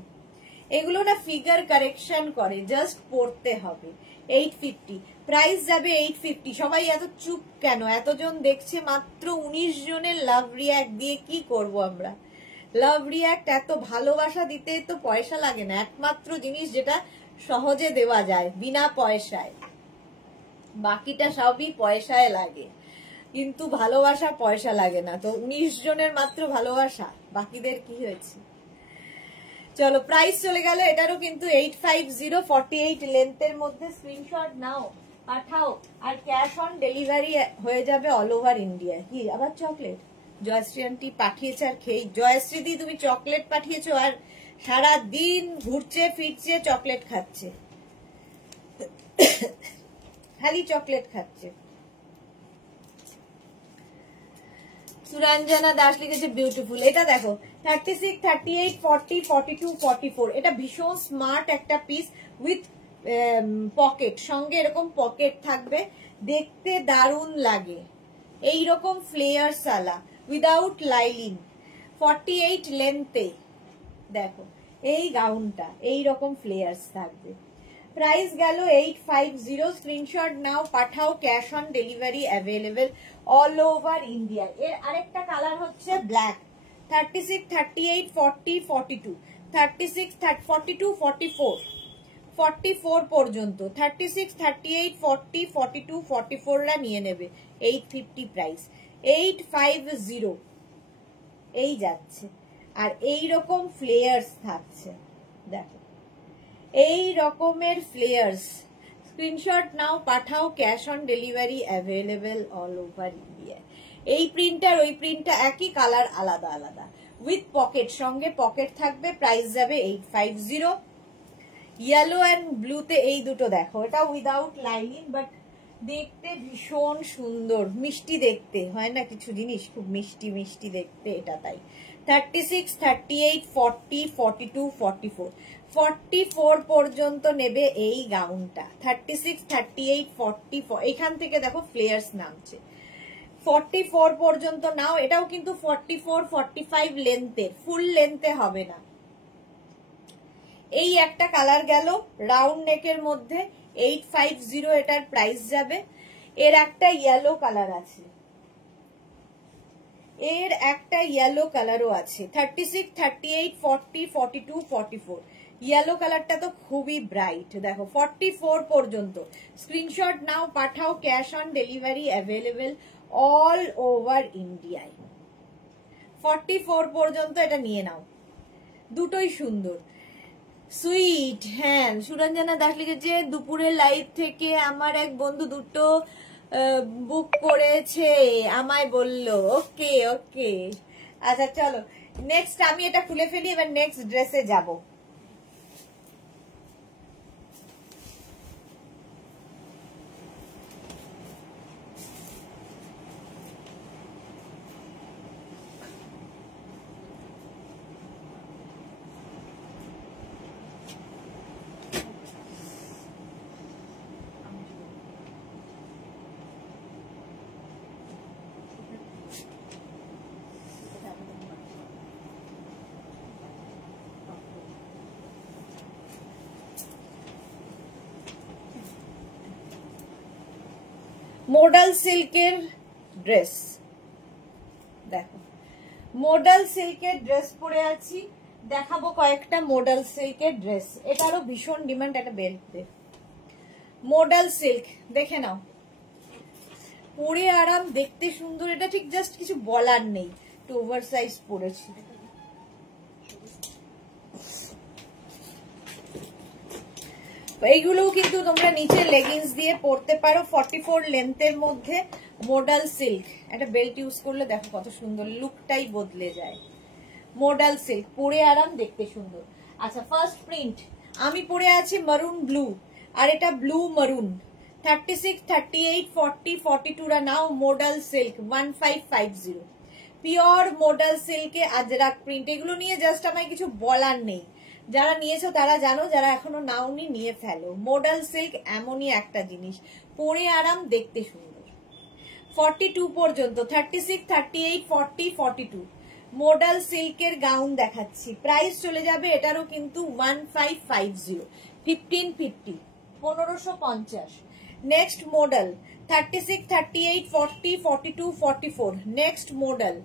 এগুলো না ফিগার কারেকশন করে, জাস্ট পড়তে হবে। 850 প্রাইস যাবে। 850। সবাই এত চুপ কেন? এতজন দেখছে, মাত্র 19 জনের লাভ রিয়াক্ট দিয়ে কি করব আমরা? লাভ রিয়াক্ট এত ভালোবাসা দিতে তো পয়সা লাগে না, একমাত্র জিনিস যেটা সহজে দেওয়া যায় বিনা পয়সায়, বাকিটা সবই পয়সায় লাগে, কিন্তু ভালোবাসা পয়সা লাগে না। তো 19 জনের মাত্র ভালোবাসা, বাকিদের কি হয়েছে? চলো, প্রাইস চলে গেল এটারও কিন্তু 850। 48 লেন্থের মধ্যে। স্ক্রিনশট নাও, পাঠাও, আর ক্যাশ অন ডেলিভারি হয়ে যাবে অল ওভার ইন্ডিয়া। কি আবার চকলেট? জয়শ্রী আন্টি পাঠিয়েছে আর খেয়ে। জয়শ্রী দি, তুমি চকলেট পাঠিয়েছো আর সারা দিন ঘুরছে ফিরছে চকলেট খাচ্ছে, খালি চকলেট খাচ্ছে। সুরঞ্জনা দাস লিখেছে বিউটিফুল। এটা দেখো, 36, 38, 40, 42, 44। এটা ভীষণ স্মার্ট একটা পিস উইথ পকেট, সঙ্গে এরকম পকেট থাকবে, দেখতে দারুণ লাগে। এইরকম ফ্লেয়ার্স আলা উইদাউট লাইলিন। 48 লেন্থে দেখো এই গাউনটা, এইরকম ফ্লেয়ার্স থাকবে। প্রাইস গেল 850। স্ক্রিনশট নাও, পাঠাও, cash on delivery available all over India. এর আরেকটা কালার হচ্ছে ব্ল্যাক। 36, 38, 40, 42, 36, 42, 44, 44 পর্যন্ত। 36, 38, 40, 42, 44 রা নিয়ে নেবে। 850 প্রাইস। 850 এই যাচ্ছে। আর এই রকম ফ্লেয়ার্স থাকছে, দেখো এই রকমের ফ্লেয়ার্স। স্ক্রিনশট নাও, পাঠাও, cash on delivery available all over India. এই প্রিন্টার ওই প্রিন্টটা একই, কালার আলাদা আলাদা, উইথ পকেট, সঙ্গে পকেট থাকবে। প্রাইস যাবে 850। ইয়েলো অ্যান্ড ব্লুতে এই দুটো দেখো, এটা উইদাউট লাইনিং, বাট দেখতে ভীষণ সুন্দর, মিষ্টি দেখতে হয় না কিছু জিনিস, খুব মিষ্টি মিষ্টি দেখতে, এটা তাই। 36, 38, 40, 42, 44, 44 পর্যন্ত নেবে এই গাউনটা। 36, 38, 44 এখান থেকে দেখো ফ্লেয়ার্স নামছে। 44 পর্যন্ত নাও। এটাও কিন্তু 44, 45 লেন্থের, ফুল লেন্থে হবে না। এই একটা কালার গেল রাউন্ড নেকের মধ্যে, 850 এটার প্রাইস যাবে। এর একটা ইয়েলো কালার আছে, এর একটা ইয়েলো কালারও আছে। 36, 38, 40, 42, 44 ইয়েলো কালারটা তো খুবই ব্রাইট। দেখো 44 পর্যন্ত। স্ক্রিনশট নাও, পাঠাও, cash on delivery available all over ইন্ডিয়ায়। 44 পর্যন্ত এটা নিয়ে নাও, দুটোই সুন্দর। সুইট। হ্যাঁ, সুরঞ্জনা দাস লিখেছে দুপুরের লাইভ থেকে আমার এক বন্ধু দুটো বুক করেছে, আমায় বললো। ওকে ওকে, আচ্ছা চলো নেক্সট আমি এটা খুলে ফেলি, এবার নেক্সট ড্রেসে যাবো। মডাল সিল্কের ড্রেস দেখো, মডাল সিল্কের ড্রেস পরে আছি, দেখাবো কয়েকটা মডাল সিল্কের ড্রেস। এটারও ভীষণ ডিমান্ড, একটা বেল্ট। মডাল সিল্ক দেখে নাও, পরে আরাম, দেখতে সুন্দর, এটা ঠিক জাস্ট কিছু বলার নেই। একটু ওভার সাইজ পরেছি। এইগুলো কিন্তু তোমরা নিচে লেগিংস দিয়ে পরতে পারো। 44 লেন্থের মধ্যে মডাল সিল্ক, একটা বেল্ট ইউজ করলে দেখো কত সুন্দর, লুকটাই বদলে যায়। মডাল সিল্ক, পরে আরাম, দেখতে সুন্দর। আচ্ছা, ফার্স্ট প্রিন্ট আমি পরে আছি মারুন ব্লু, আর এটা ব্লু মারুন। 36, 38, 40, 42 রা নাও। মডাল সিল্ক 1550, পিওর মডাল সিল্কে আজরাক প্রিন্ট। এগুলো নিয়ে জাস্ট আমায় কিছু বলার নেই, যারা নিয়েছো তারা জানো, যারা এখনো নাওনি নিয়ে ফেলো। মডাল সিল্ক এমনই একটা জিনিস, পরে আরাম, দেখতে সুন্দর। 42 পর্যন্ত, 36, 38, 40, 42 মডাল সিল্কের গাউন দেখাচ্ছি। প্রাইস চলে যাবে এটারও কিন্তু 1550, 1550, 1550। Next model 36, 38, 40, 42, 44। নেক্সট মডেল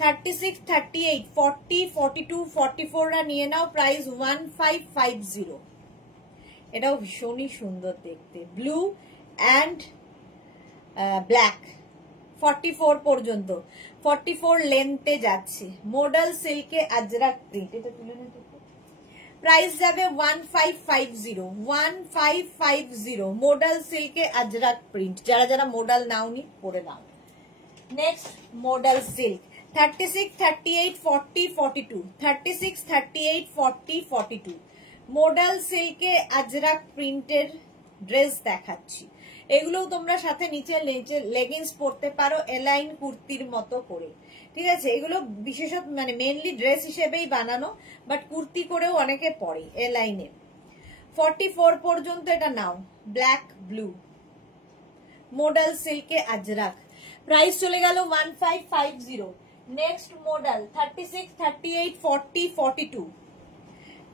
36, 38, 40, 42, 44 রা নিয়ে নাও। প্রাইস 1550। এটাও ভীষণই সুন্দর দেখতে, ব্লু অ্যান্ড ব্ল্যাক। 44 পর্যন্ত, 44 লেন্থে যাচ্ছে। মডাল সিল্কে আজরাক প্রিন্ট, এটা তুলে নিতে। প্রাইস যাবে 1550, 1550 মডাল সিল্কে আজরাক প্রিন্ট। যারা যারা মডাল নাওনি পরে নাও। নেক্সট মডাল সিল্ক 36, 38, 40, 42, 36, 38, 40, 42 মডাল সিল্কে আজরাক প্রিন্টের ড্রেস দেখাচ্ছি। এগুলোও তোমরা সাথে নিচে লেগিংস পরতে পারো, এলাইন কুর্তির মতো করে। ঠিক আছে, এগুলো বিশেষত মানে মেনলি ড্রেস হিসেবেই বানানো, বাট কুর্তি করেও অনেকে পরে এলাইনে। 44 পর্যন্ত এটা নাও, ব্ল্যাক ব্লু মডাল সিল্কে আজরাক। প্রাইস চলে গেল 1550। নেক্সট মডেল 36, 38, 40, 42,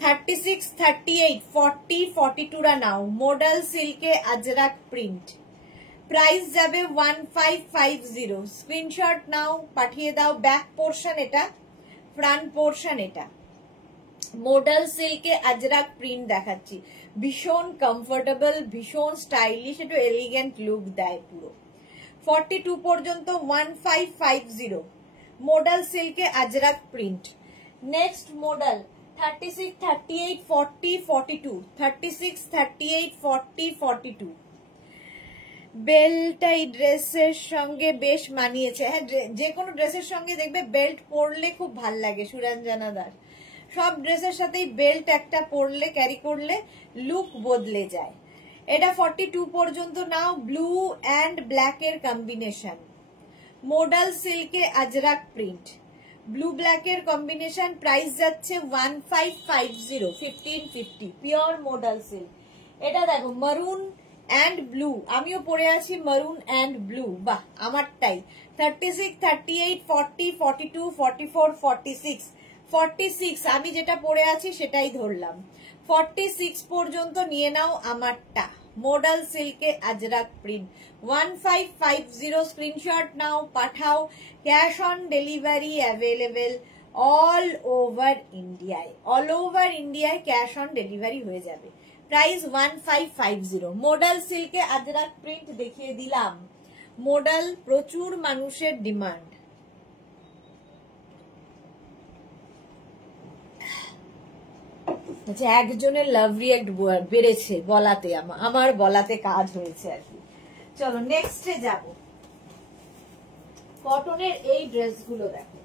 36, 38, 40, 42 রা নাও। মডাল সিল্কে আজরাক প্রিন্ট। প্রাইস যাবে 1550। স্ক্রিনশট নাও, পাঠিয়ে দাও। ব্যাক পোর্শন এটা, ফ্রন্ট পোর্শন এটা। মডাল সিল্কে আজরাক প্রিন্ট দেখাচ্ছি, ভীষণ কমফোর্টেবল, ভীষণ স্টাইলিশ, একটু এলিগেন্ট লুক দেয় পুরো। 42 পর্যন্ত 1550 মডাল সিল্কে আজরাক প্রিন্ট। নেক্সট মডেল 36, 38, 40, 42, 36, 38, 40, 42 বেল্টটা এই ড্রেসের সঙ্গে বেশ মানিয়েছে। হ্যাঁ, যে কোনো ড্রেসের সঙ্গে দেখবে বেল্ট পরলে খুব ভাল লাগে। সুরঞ্জনা দাস, সব ড্রেসের সাথেই বেল্ট একটা পরলে, ক্যারি করলে লুক বদলে যায়। এটা 42 পর্যন্ত নাও, ব্লু অ্যান্ড ব্ল্যাক এর কম্বিনেশন। মডাল সিল্কে আজরাক প্রিন্ট, ব্লু ব্ল্যাক এর কম্বিনেশন। প্রাইস যাচ্ছে 1550, 1550 পিওর মডাল সিল্ক। এটা দেখো মারুন অ্যান্ড ব্লু, আমিও পরে আছি মারুন অ্যান্ড ব্লু, বাহ আমারটাই। 36, 38, 40, 42, 44, 46, 46 আমি যেটা পরে আছি সেটাই ধরলাম। 46 পর্যন্ত নিয়ে নাও আমারটা। মডাল সিল্কে আজরাক প্রিন্ট 1550। স্ক্রিনশট নাও, পাঠাও। Cash on delivery available all over ইন্ডিয়ায়। অল ওভার ইন্ডিয়ায় ক্যাশ অন ডেলিভারি হয়ে যাবে। প্রাইস 1550। মডাল সিল্কে আজরাক প্রিন্ট দেখিয়ে দিলাম। মডাল প্রচুর মানুষের ডিমান্ড। আচ্ছা, একজনের লাভ রিয়েক্ট বেড়েছে বলাতে, আমার বলাতে কাজ হয়েছে আর কি। চলো নেক্সটে যাব। কটনের এই ড্রেসগুলো দেখো,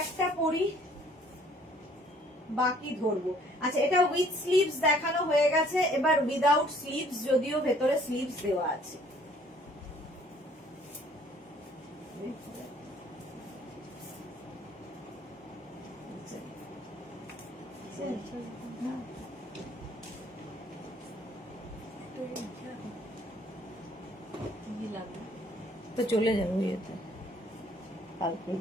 একটা পরি বাকি ধরবো। আচ্ছা, এটা উইথ স্লিভস দেখানো হয়ে গেছে, এবার উইদাউট স্লিভস, যদিও ভেতরে স্লিভস দেওয়া আছে। তো চলে যাবো ইয়েতে কালকে,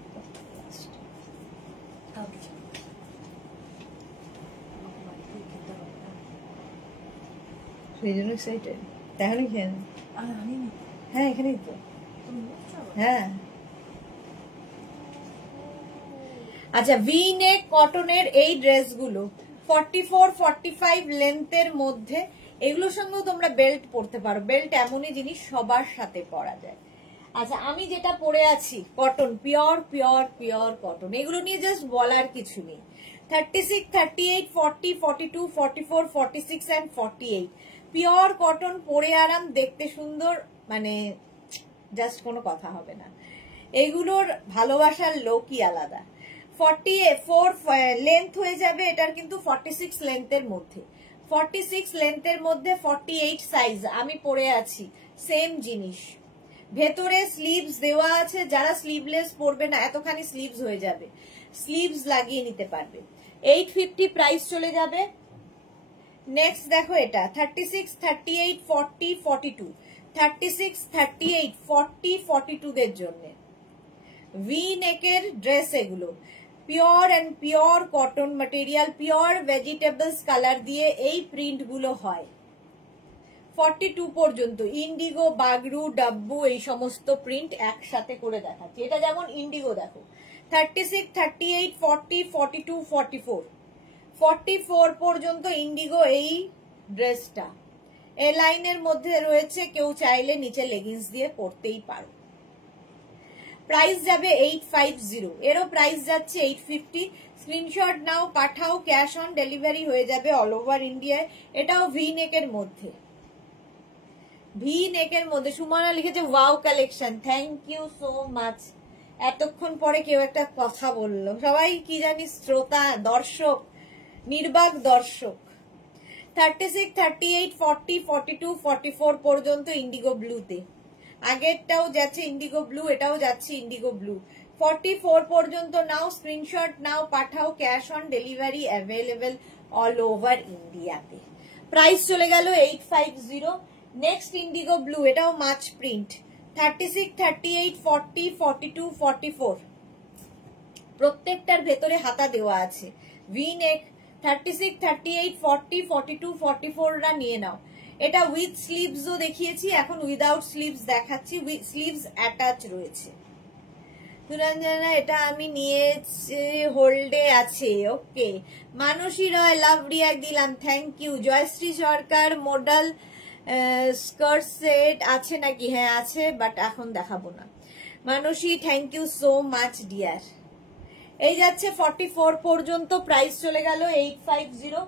সেই জন্য সেইটাই এখনই খেয়ে নেই। হ্যাঁ এখানেই তো, হ্যাঁ। আচ্ছা, ভি নেক কটনের এই ড্রেসগুলো 44-45 লেন্থের মধ্যে, এগুলোর সঙ্গেও তোমরা বেল্ট পরতে পারো। বেল্ট এমনই জিনিস সবার সাথে পরা যায়। আচ্ছা, আমি যেটা পরে আছি cotton, pure pure pure cotton, এগুলো নিয়ে জাস্ট বলার কিছু নেই। 36, 38, 40, 42, 44, 46 and 48 পিওর কটন, পরে আরাম, দেখতে সুন্দর, মানে জাস্ট কোনো কথা হবে না। এগুলোর ভালোবাসার লোকই আলাদা। 44 লেন্থ হয়ে যাবে, এটার কিন্তু 46 লেন্থের মধ্যে, 46 লেন্থের মধ্যে 48 সাইজ আমি পরে আছি। সেম জিনিস, ভেতরে স্লিভস দেওয়া আছে, যারা স্লিভলেস পরবে না, এতখানি স্লিভস হয়ে যাবে, স্লিভস লাগিয়ে নিতে পারবে। 850 প্রাইস চলে যাবে। নেক্সট দেখো, এটা 36, 38, 40, 42, 36, 38, 40, 42 দের জন্য ভি নেকের ড্রেস। এগুলো pure and pure cotton material, pure vegetables colour দিয়ে এই প্রিন্ট গুলো হয়। 42 পর্যন্ত ইন্ডিগো, বাগরু, ডাব্বু, এই সমস্ত প্রিন্ট একসাথে করে দেখাচ্ছি। এটা যেমন ইন্ডিগো দেখো, 36, 38, 40, 42, 44, 44 পর্যন্ত ইন্ডিগো এই ড্রেসটা। এ লাইনের মধ্যে রয়েছে, কেউ চাইলে নিচে লেগিংস দিয়ে পরতেই পারো। প্রাইস যাবে 850, এরও প্রাইস যাচ্ছে 850। স্ক্রিনশট নাও, পাঠাও, ক্যাশ অন ডেলিভারি হয়ে যাবে অল ওভার ইন্ডিয়ায়। এটাও ভি নেকের মধ্যে, ভি নেকের মধ্যে। সুমনা লিখেছে wow collection, thank you so much. এতক্ষণ পরে কেউ একটা কথা বললো, সবাই কি জানি শ্রোতা, দর্শক, নির্বাক দর্শক। 36, 38, 40, 42, 44 পর্যন্ত ইন্ডিগো ব্লুতে, আগেরটাও যাচ্ছে ইন্ডিগো ব্লু, এটাও যাচ্ছে ইন্ডিগো ব্লু। 44 পর্যন্ত নাও, স্ক্রিনশট নাও, পাঠাও, cash on delivery available all over ইন্ডিয়াতে। প্রাইস চলে গেল 850। নেক্সট ইন্ডিগো ব্লু, এটাও মাছ প্রিন্ট, 36, 38, 40, 42, 44 প্রত্যেকটার ভেতরে হাতা দেওয়া আছে। ভি নেক 36, 38, 40, 42, 44রা নিয়ে নাও। এটা উইথ স্লিভসও দেখিয়েছি, এখন উইদাউট স্লিভস দেখাচ্ছি, স্লিভস অ্যাটাচ রয়েছে। সুরঞ্জনা, এটা আমি নিয়েছি, হোল্ডে আছে, okay. Mansi Roy, love react দিলাম, thank you. Joyshree Sarkar, model skirt set আছে নাকি? হ্যাঁ আছে, বাট এখন দেখাবো না। Mansi, thank you so much dear. এই যাচ্ছে 44 পর্যন্ত, প্রাইস চলে গেল 850।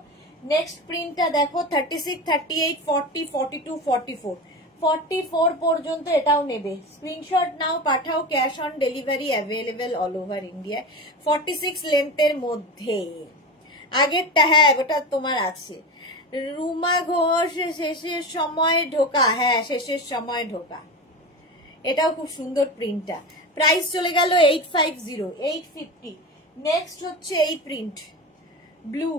নেক্সট প্রিন্টটা দেখো, 36, 38, 40, 42, 44 44 পর্যন্ত এটাও নেবে। স্ক্রিনশট নাও, পাঠাও, cash on delivery available all over India. 46 লেন্থের মধ্যে আগেরটা, হ্যাঁ ওটা তোমার আছে। রুমা ঘোষ, শেষের সময় ঢোকা, হ্যাঁ শেষের সময় ঢোকা, এটাও খুব সুন্দর প্রিন্টটা। প্রাইস চলে গেল 850, 850। নেক্সট হচ্ছে এই প্রিন্ট ব্লু,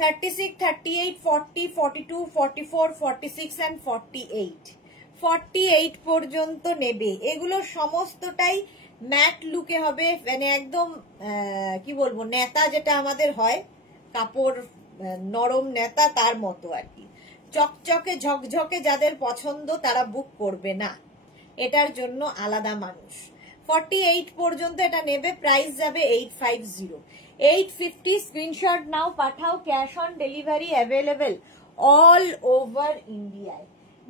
36, 38, 40, 42, 44, 46 and 48 48 পর্যন্ত নেবে। এগুলো সমস্তটাই ম্যাট লুকে হবে, মানে একদম কি বলবো, নেতা যেটা আমাদের হয়, কাপড় নরম নেতা, তার মতো আর কি। চকচকে ঝকঝকে যাদের পছন্দ তারা বুক করবে না, এটার জন্য আলাদা মানুষ। 48 পর্যন্ত এটা নেবে, প্রাইস যাবে 850, 850। স্ক্রিনশট নাও, পাঠাও, cash on delivery available all over ইন্ডিয়ায়।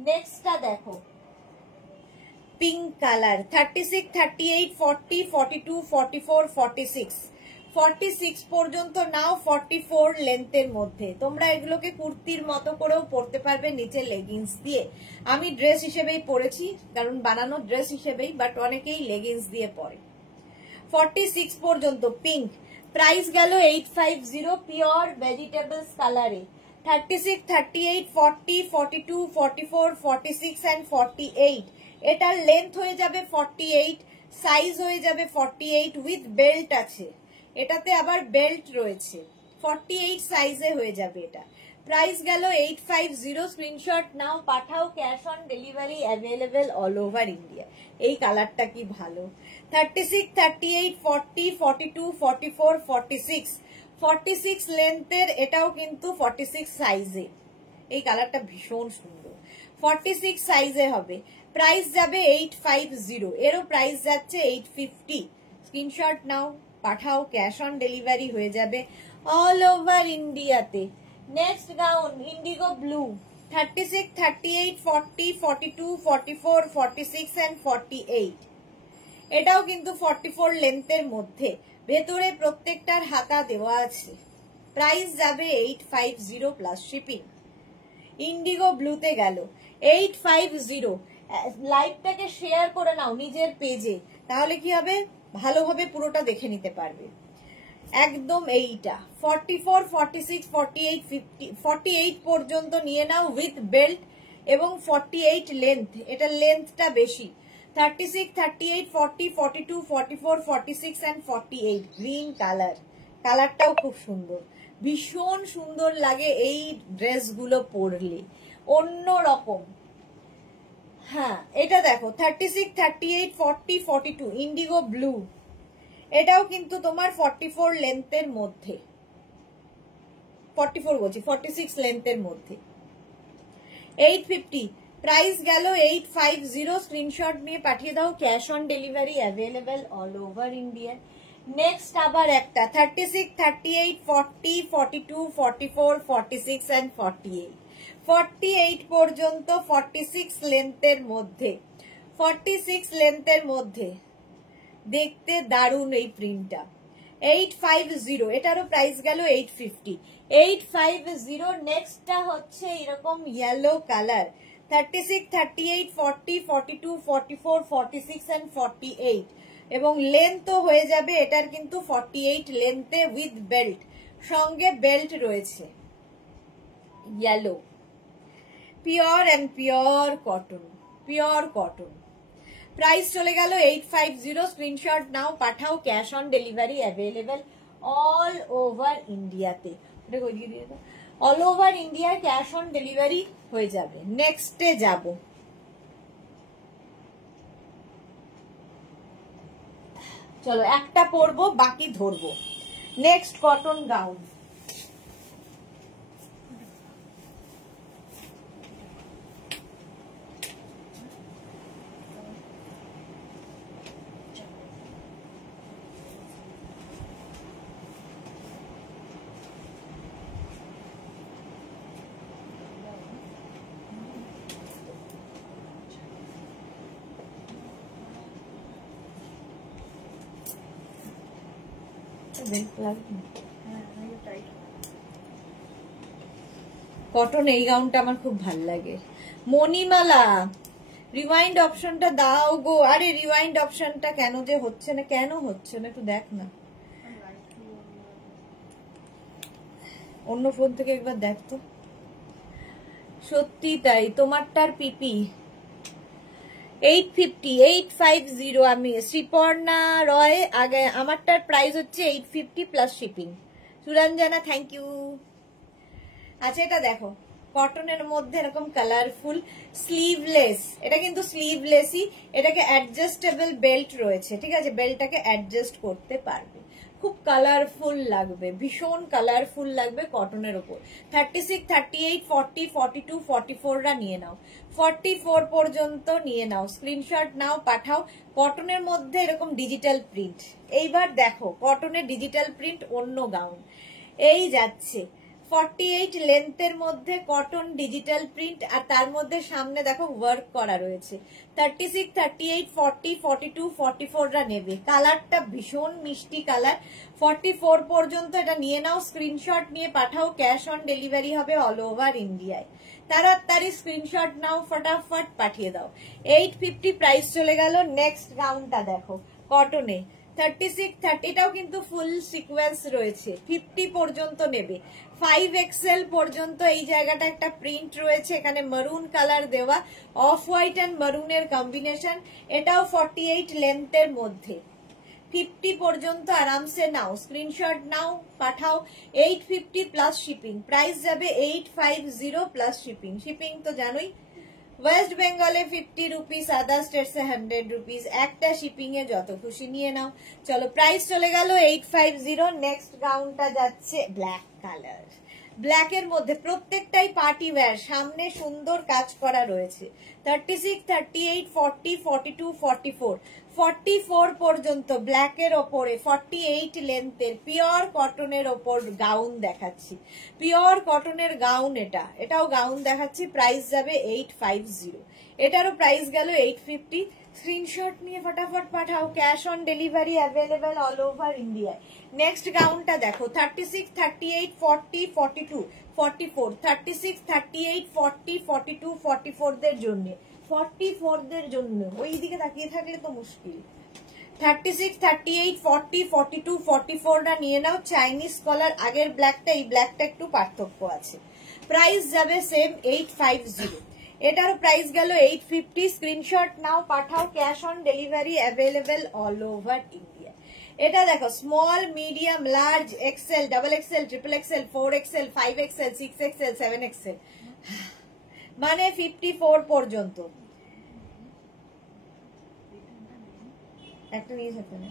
নেক্সটটা দেখো, পিঙ্ক কালার, 36, 38, 40, 42, 44, 46 46 পর্যন্ত নাও, 44 লেন্থের মধ্যে। তোমরা এগুলোকে কুর্তির মতো করেও পরতে পারবে নিচে লেগিংস দিয়ে। আমি ড্রেস হিসেবেই পরেছি, কারণ বানানো ড্রেস হিসেবেই, বাট অনেকেই লেগিংস দিয়ে পরে। 46 পর্যন্ত পিঙ্ক, প্রাইস গেল 850, পিওর ভেজিটেবলস কালারে। 36, 38, 40, 42, 44, 46 and 48। এটার লেন্থ হয়ে যাবে 48, সাইজ হয়ে যাবে 48, উইথ বেল্ট আছে, এটাতে আবার বেল্ট রয়েছে। 48 সাইজে হয়ে যাবে এটা। প্রাইস গেল 850, স্ক্রিনশট নাও, পাঠাও, cash on delivery available all over India. এই কালারটা কি ভালো। 36, 38, 40, 42, 44, 46, 46 লেন্থের, এটাও কিন্তু 46 সাইজে। এই কালারটা ভীষণ সুন্দর। 46 সাইজে হবে। প্রাইস যাবে 850, এরও প্রাইস যাচ্ছে 850। স্ক্রিনশট নাও, পাঠাও, ক্যাশ অন ডেলিভারি হয়ে যাবে অল ওভার ইন্ডিয়াতে। Next gown Indigo blue, 36, 38, 40, 42, 44, 46 and 48। এটাও কিন্তু 44 লেন্থের মধ্যে, ভেতরে প্রত্যেকটার হাতা দেওয়া আছে। প্রাইস যাবে 850 প্লাস শিপিং। ইন্ডিগো ব্লুতে গেল 850। লাইভটাকে শেয়ার করে নাও নিজের পেজে, তাহলে কি হবে, ভালোভাবে পুরোটা দেখে নিতে পারবে। একদম এইটা 44, 46, 48, 50, 48 পর্যন্ত নিয়ে নাও উইথ বেল্ট এবং 48 লেন্থ, এটা লেন্থটা বেশি। 36, 38, 40, 42, 44, 46 and 48, গ্রিন কালার। কালারটাও খুব সুন্দর, ভীষণ সুন্দর লাগে এই ড্রেসগুলো পরলে, অন্য রকম। হ্যাঁ, এটা দেখো 36, 38, 40, 42, ইন্ডিগো ব্লু। এটাও কিন্তু তোমার 44 লেন্থের মধ্যে, 44 বলছি, 46 লেন্থের মধ্যে। 850, প্রাইস গেল 850, স্ক্রিনশট নিয়ে পাঠিয়ে দাও, cash on delivery available all over India. Next আবার একটা 36, 38, 40, 42, 44, 46 and 48, 48 পর্যন্ত 46 লেন্থের মধ্যে, 46 লেন্থের মধ্যে। দেখতে দারুণ এই প্রিন্টটা। 850, এটারও প্রাইস গেল 850। 850। নেক্সটটা হচ্ছে এরকম ইয়েলো কালার, 36, 38, 40, 42, 44, 46 and 48, এবং লেন্থও হয়ে যাবে এটার কিন্তু 48 লেন্থে উইথ বেল্ট, সঙ্গে বেল্ট রয়েছে। Yellow, pure and pure cotton, pure cotton. Price চলে গেল 850, স্ক্রিনশট নাও, পাঠাও, cash on delivery available all over ইন্ডিয়াতে। All over India cash on delivery হয়ে যাবে। নেক্সটে যাব, চলো একটা পরবো, বাকি ধরবো। নেক্সট কটন গাউন, কটন এই গাউনটা আমার খুব ভাল লাগে। মণিমালা, রিওয়াইন্ড অপশনটা দাও গো। আরে রিওয়াইন্ড অপশনটা কেন যে হচ্ছে না, কেন হচ্ছে না একটু দেখ না, অন্য ফোন থেকে একবার দেখ তো। সত্যি তাই, তোমারটার পিপি 850, 850। আমি শ্রীপর্ণা রয়, আগে আমারটার প্রাইস হচ্ছে 850 plus shipping. Suranjana thank you. আচ্ছা এটা দেখো, কটনের মধ্যে এরকম কালারফুল স্লিভলেস, এটা কিন্তু স্লিভলেসই, এটাকে অ্যাডজাস্টেবল বেল্ট রয়েছে, ঠিক আছে, বেল্টটাকে অ্যাডজাস্ট করতে পারবে, খুব কালারফুল লাগবে, ভীষণ কালারফুল লাগবে কটনের ওপর। 36, 38, 40, 42, 44 রা নিয়ে নাও, 44 পর্যন্ত নিয়ে নাও, স্ক্রিনশট নাও, পাঠাও। কটনের মধ্যে এরকম ডিজিটাল প্রিন্ট। এইবার দেখো কটনের ডিজিটাল প্রিন্ট অন্য গাউন, এই যাচ্ছে 48 লেন্থের মধ্যে কটন ডিজিটাল প্রিন্ট, আর তার মধ্যে সামনে দেখো ওয়ার্ক করা রয়েছে। 36, 38, 40, 42, 44 রা নেবে। কালারটা ভীষণ মিষ্টি কালার। 44 পর্যন্ত এটা নিয়ে নাও, স্ক্রিনশট নিয়ে পাঠাও, ক্যাশ অন ডেলিভারি হবে অল ওভার ইন্ডিয়ায়। তাড়াতাড়ি স্ক্রিনশট নাও, ফটাফট পাঠিয়ে দাও। 850 প্রাইস চলে গেল। নেক্সট গাউনটা দেখো কটনে, 36, 30, এটাও কিন্তু ফুল সিকোয়েন্স রয়েছে। 50 পর্যন্ত নেবে। 5XL পর্যন্ত এই জায়গাটা একটা প্রিন্ট রয়েছে, এখানে মারুন কালার দেওয়া, অফ হোয়াইট অ্যান্ড মারুনের কম্বিনেশন। এটাও 48 লেন্থের মধ্যে। 50 পর্যন্ত আরামসে নাও, স্ক্রিনশট নাও, পাঠাও। 850 প্লাস শিপিং, প্রাইস যাবে 850 প্লাস শিপিং। শিপিং তো জানোই, ওয়েস্ট বেঙ্গলে 50 রুপিস, আদার স্টেটসে 100 রুপিস। একটা শিপিং এ যত খুশি নিয়ে নাও। চলো প্রাইস চলে গেল 850। নেক্সট গাউনটা যাচ্ছে ব্ল্যাক কালার, ব্ল্যাক এর মধ্যে প্রত্যেকটাই পার্টি ওয়্যার, সামনে সুন্দর কাজ করা রয়েছে। 36, 38, 40, 42, 44, 44 পর্যন্ত ব্ল্যাক এর ওপরে 48 লেন্থের পিওর কটনের ওপর গাউন দেখাচ্ছি। পিওর কটনের গাউন, এটাও গাউন দেখাচ্ছি। প্রাইস যাবে 850। এটারও প্রাইস গেল 850। স্ক্রিনশট নিয়ে ফটাফট পাঠাও, cash on delivery available all over ইন্ডিয়ায়। নেক্সট গাউনটা দেখো 36, 38, 40, 42, 44, 36, 38, 40, 42, 44 দের জন্য, 44 দের জন্য। ওই দিকে তাকিয়ে থাকলে তো মুশকিল। 36, 38, 40, 42, 44 টা নিয়ে নাও। চাইনিজ কলার, আগের ব্ল্যাকটা এই ব্ল্যাকটা একটু পার্থক্য আছে। প্রাইস যাবে সেম 850। এটারও প্রাইস গেল 850। স্ক্রিনশট নাও, পাঠাও, cash on delivery available all over India. এটা দেখো small, medium, large, XL, double XL, triple XL, 4XL, 5XL, 6XL, 7XL, মানে 54 পর্যন্ত। একটা নিয়ে যেতে না,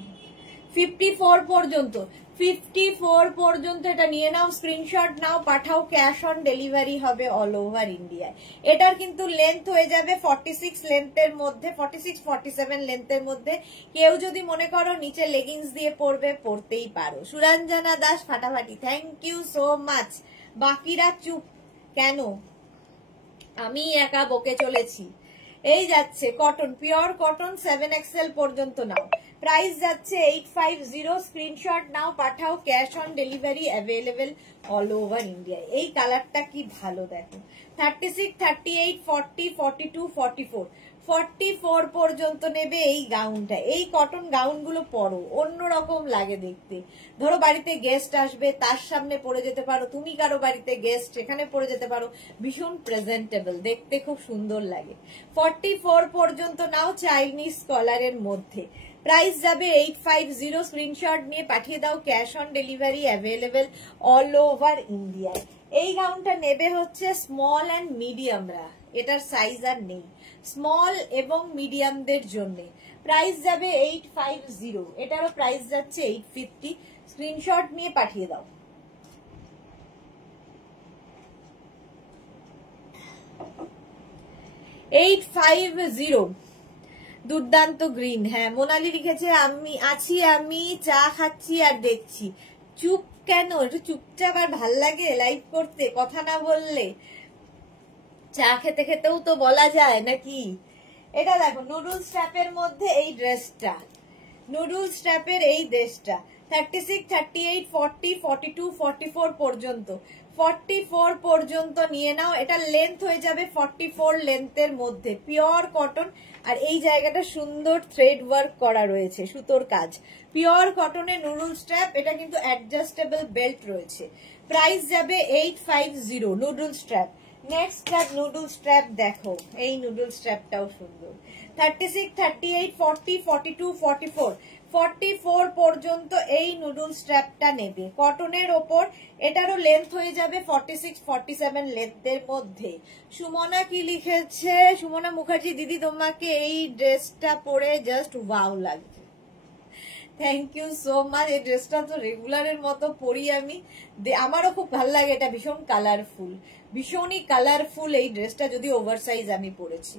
54 পর্যন্ত, 54 পর্যন্ত এটা নিয়ে নাও, স্ক্রিনশট নাও, পাঠাও, ক্যাশ অন ডেলিভারি হবে অল ওভার ইন্ডিয়ায়। এটার কিন্তু লেন্থ হয়ে যাবে 46 লেন্থের মধ্যে, 46, 47 লেন্থের মধ্যে। কেউ যদি মনে করো নিচে লেগিংস দিয়ে পরবে, পরতেই পারো। সুরঞ্জনা দাস ফাটাফাটি, থ্যাংক ইউ সো মাচ। বাকিরা চুপ কেন? আমি একা বকে চলেছি। এই যাচ্ছে কটন, পিওর কটন, 7XL পর্যন্ত নাও। প্রাইস যাচ্ছে 850। স্ক্রিনশট নাও, পাঠাও, cash on delivery available all over India. এই কালারটা কি ভালো দেখো। 36, 38, 40, 42, 44, 44 পর্যন্ত নেবে এই গাউনটা। এই কটন গাউনগুলো পরো, অন্যরকম লাগে দেখতে। ধরো বাড়িতে গেস্ট আসবে, তার সামনে পরে যেতে পারো, তুমি কারো বাড়িতে গেস্ট, এখানে পরে যেতে পারো, ভীষণ প্রেজেন্টেবল, দেখতে খুব সুন্দর লাগে। 44 পর্যন্ত নাও, চাইনিজ কলারের মধ্যে। প্রাইস যাবে 850। স্ক্রিনশট নিয়ে পাঠিয়ে দাও, cash on delivery available all over ইন্ডিয়ায়। এই গাউনটা নেবে হচ্ছে স্মল অ্যান্ড মিডিয়ামরা, এটার সাইজ আর নেই, স্মল এবং মিডিয়ামদের জন্য। প্রাইস যাবে 850। এটারও প্রাইস যাচ্ছে 850। স্ক্রিনশট নিয়ে পাঠিয়ে দাও। দুর্দান্ত গ্রিন, হ্যাঁ মোনালি লিখেছে আমি আছি, আমি চা খাচ্ছি আর দেখছি। চুপ কেন? একটু চুপচাপ আর ভাল লাগে লাইভ করতে, কথা না বললে। চা খেতে খেতেও তো বলা যায় নাকি। এটা দেখো নুডলস স্ট্র্যাপের মধ্যে এই ড্রেসটা, নুডলস স্ট্র্যাপের এই ড্রেসটা 36, 38, 40, 42, 44 পর্যন্ত, 44 পর্যন্ত নিয়ে নাও। এটা লেন্থ হয়ে যাবে 44 লেন্থের মধ্যে, পিওর কটন। আর এই জায়গাটা সুন্দর থ্রেড ওয়ার্ক করা রয়েছে, সুতোর কাজ, পিওর কটনের নুডল স্ট্র্যাপ। এটা কিন্তু অ্যাডজাস্টেবল বেল্ট রয়েছে। প্রাইস যাবে 850 noodle strap. Next noodle strap দেখো, এই নুডল স্ট্র্যাপটাও সুন্দর। 36, 38, 40, 42, 44, 44 পর্যন্ত এই নুডল স্ট্র্যাপটা নেবে কটনের ওপর। এটারও লেন্থ হয়ে যাবে 46, 47 লেন্থের মধ্যে। সুমনা কি লিখেছে? সুমনা মুখার্জি, দিদি তোমাকে এই ড্রেসটা পরে জাস্ট ওয়াও লাগছে। Thank you so much. এই ড্রেসটা তো রেগুলারের মতো পরি আমি, আমারও খুব ভালো লাগে। এটা ভীষণ কালারফুল, ভীষণই কালারফুল এই ড্রেসটা, যদি ওভার সাইজ আমি পরেছি।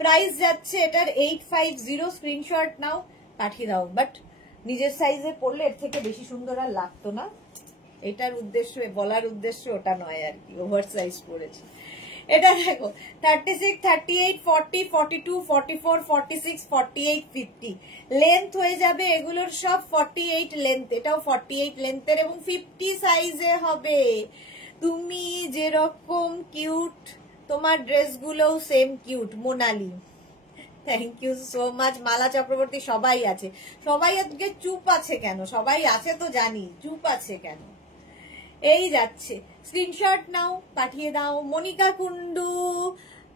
প্রাইস যাচ্ছে এটার 850। স্ক্রিনশট নাও, পাঠিয়ে দাও। বাট নিজের সাইজে পরলে এর থেকে বেশি সুন্দর আর লাগতো না। এটার উদ্দেশ্য, বলার উদ্দেশ্য ওটা নয় আর কি, ওভার সাইজ পরেছি। এটা দেখো 36, 38, 40, 42, 44, 46, 48, 50 লেন্থ হয়ে যাবে এগুলোর সব 48 লেন্থ, এটাও 48 লেন্থের এবং 50 সাইজে হবে। তুমি যেরকম কিউট তোমার ড্রেসগুলোও same cute. Monali, thank you so much. Mala Chakraborty, সবাই আছে। সবাই আজকে চুপ আছে কেন? সবাই আছে তো জানি, চুপ আছে কেন? এই যাচ্ছে, স্ক্রিনশট নাও, পাঠিয়ে দাও। মনিকা কুন্ডু,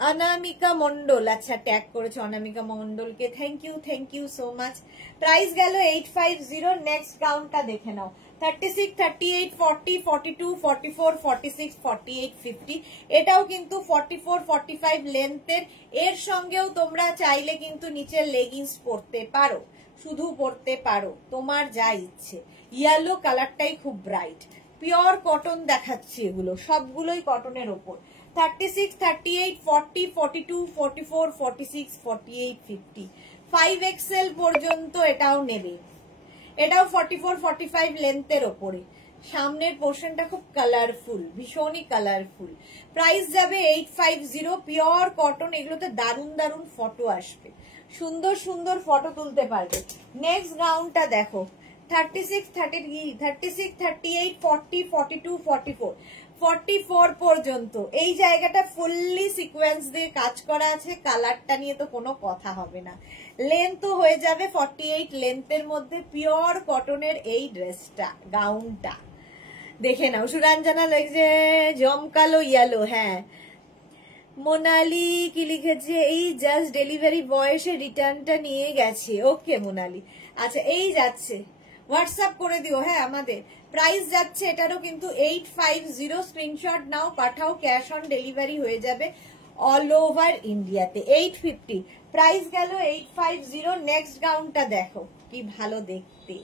অনামিকা মন্ডল, আচ্ছা ট্যাগ করেছে অনামিকা মন্ডলকে, thank you so much. Price গেল 850। নেক্সট গাউনটা দেখে নাও। 36, 38, 40, 42, 44, 46, 48, 50 এটাও কিন্তু 44, 45 লেন্থের। এর সঙ্গেও তোমরা চাইলে কিন্তু নিচের লেগিংস পরতে পারো, শুধু পরতে পারো, তোমার যা ইচ্ছে। ইয়েলো কালারটাই খুব ব্রাইট, পিওর কটন দেখাচ্ছি, এগুলো সবগুলোই কটনের ওপর। 36, 38, 40, 42, 44, 46, 48, 50 5XL পর্যন্ত এটাও নেবে। এটাও 44, 45 লেন্থের ওপরে। সামনের পোর্শনটা খুব কালারফুল, ভীষণই কালারফুল। প্রাইস যাবে 850, পিওর কটন। এগুলোতে দারুণ দারুণ ফটো আসবে, সুন্দর সুন্দর ফটো তুলতে পারবে। নেক্সট গাউনটা দেখো। 36, 38, 40, 42, 44 44 পর্যন্ত এই জায়গাটা ফুললি সিকোয়েন্স দিয়ে কাজ করা আছে। কালারটা নিয়ে তো কোনো কথা হবে না। লেন্থ হয়ে যাবে 48 লেন্থের মধ্যে, পিওর কটনের এই ড্রেসটা, গাউনটা দেখে নাও। সুরঞ্জনা লাগছে জমকালো ইয়েলো। হ্যাঁ, মোনালি কি লিখেছে, এই জাস্ট ডেলিভারি বয় এসে রিটার্নটা নিয়ে গেছে। ওকে মোনালি, আচ্ছা এই যাচ্ছে, হোয়াটসঅ্যাপ করে দিও। হ্যাঁ, আমাদের প্রাইস যাচ্ছে এটারও কিন্তু 850। স্ক্রিনশট নাও, পাঠাও, ক্যাশ অন ডেলিভারি হয়ে যাবে অল ওভার ইন্ডিয়াতে। 850 প্রাইস গেল 850। নেক্সট গাউনটা দেখো, কি ভালো দেখতে,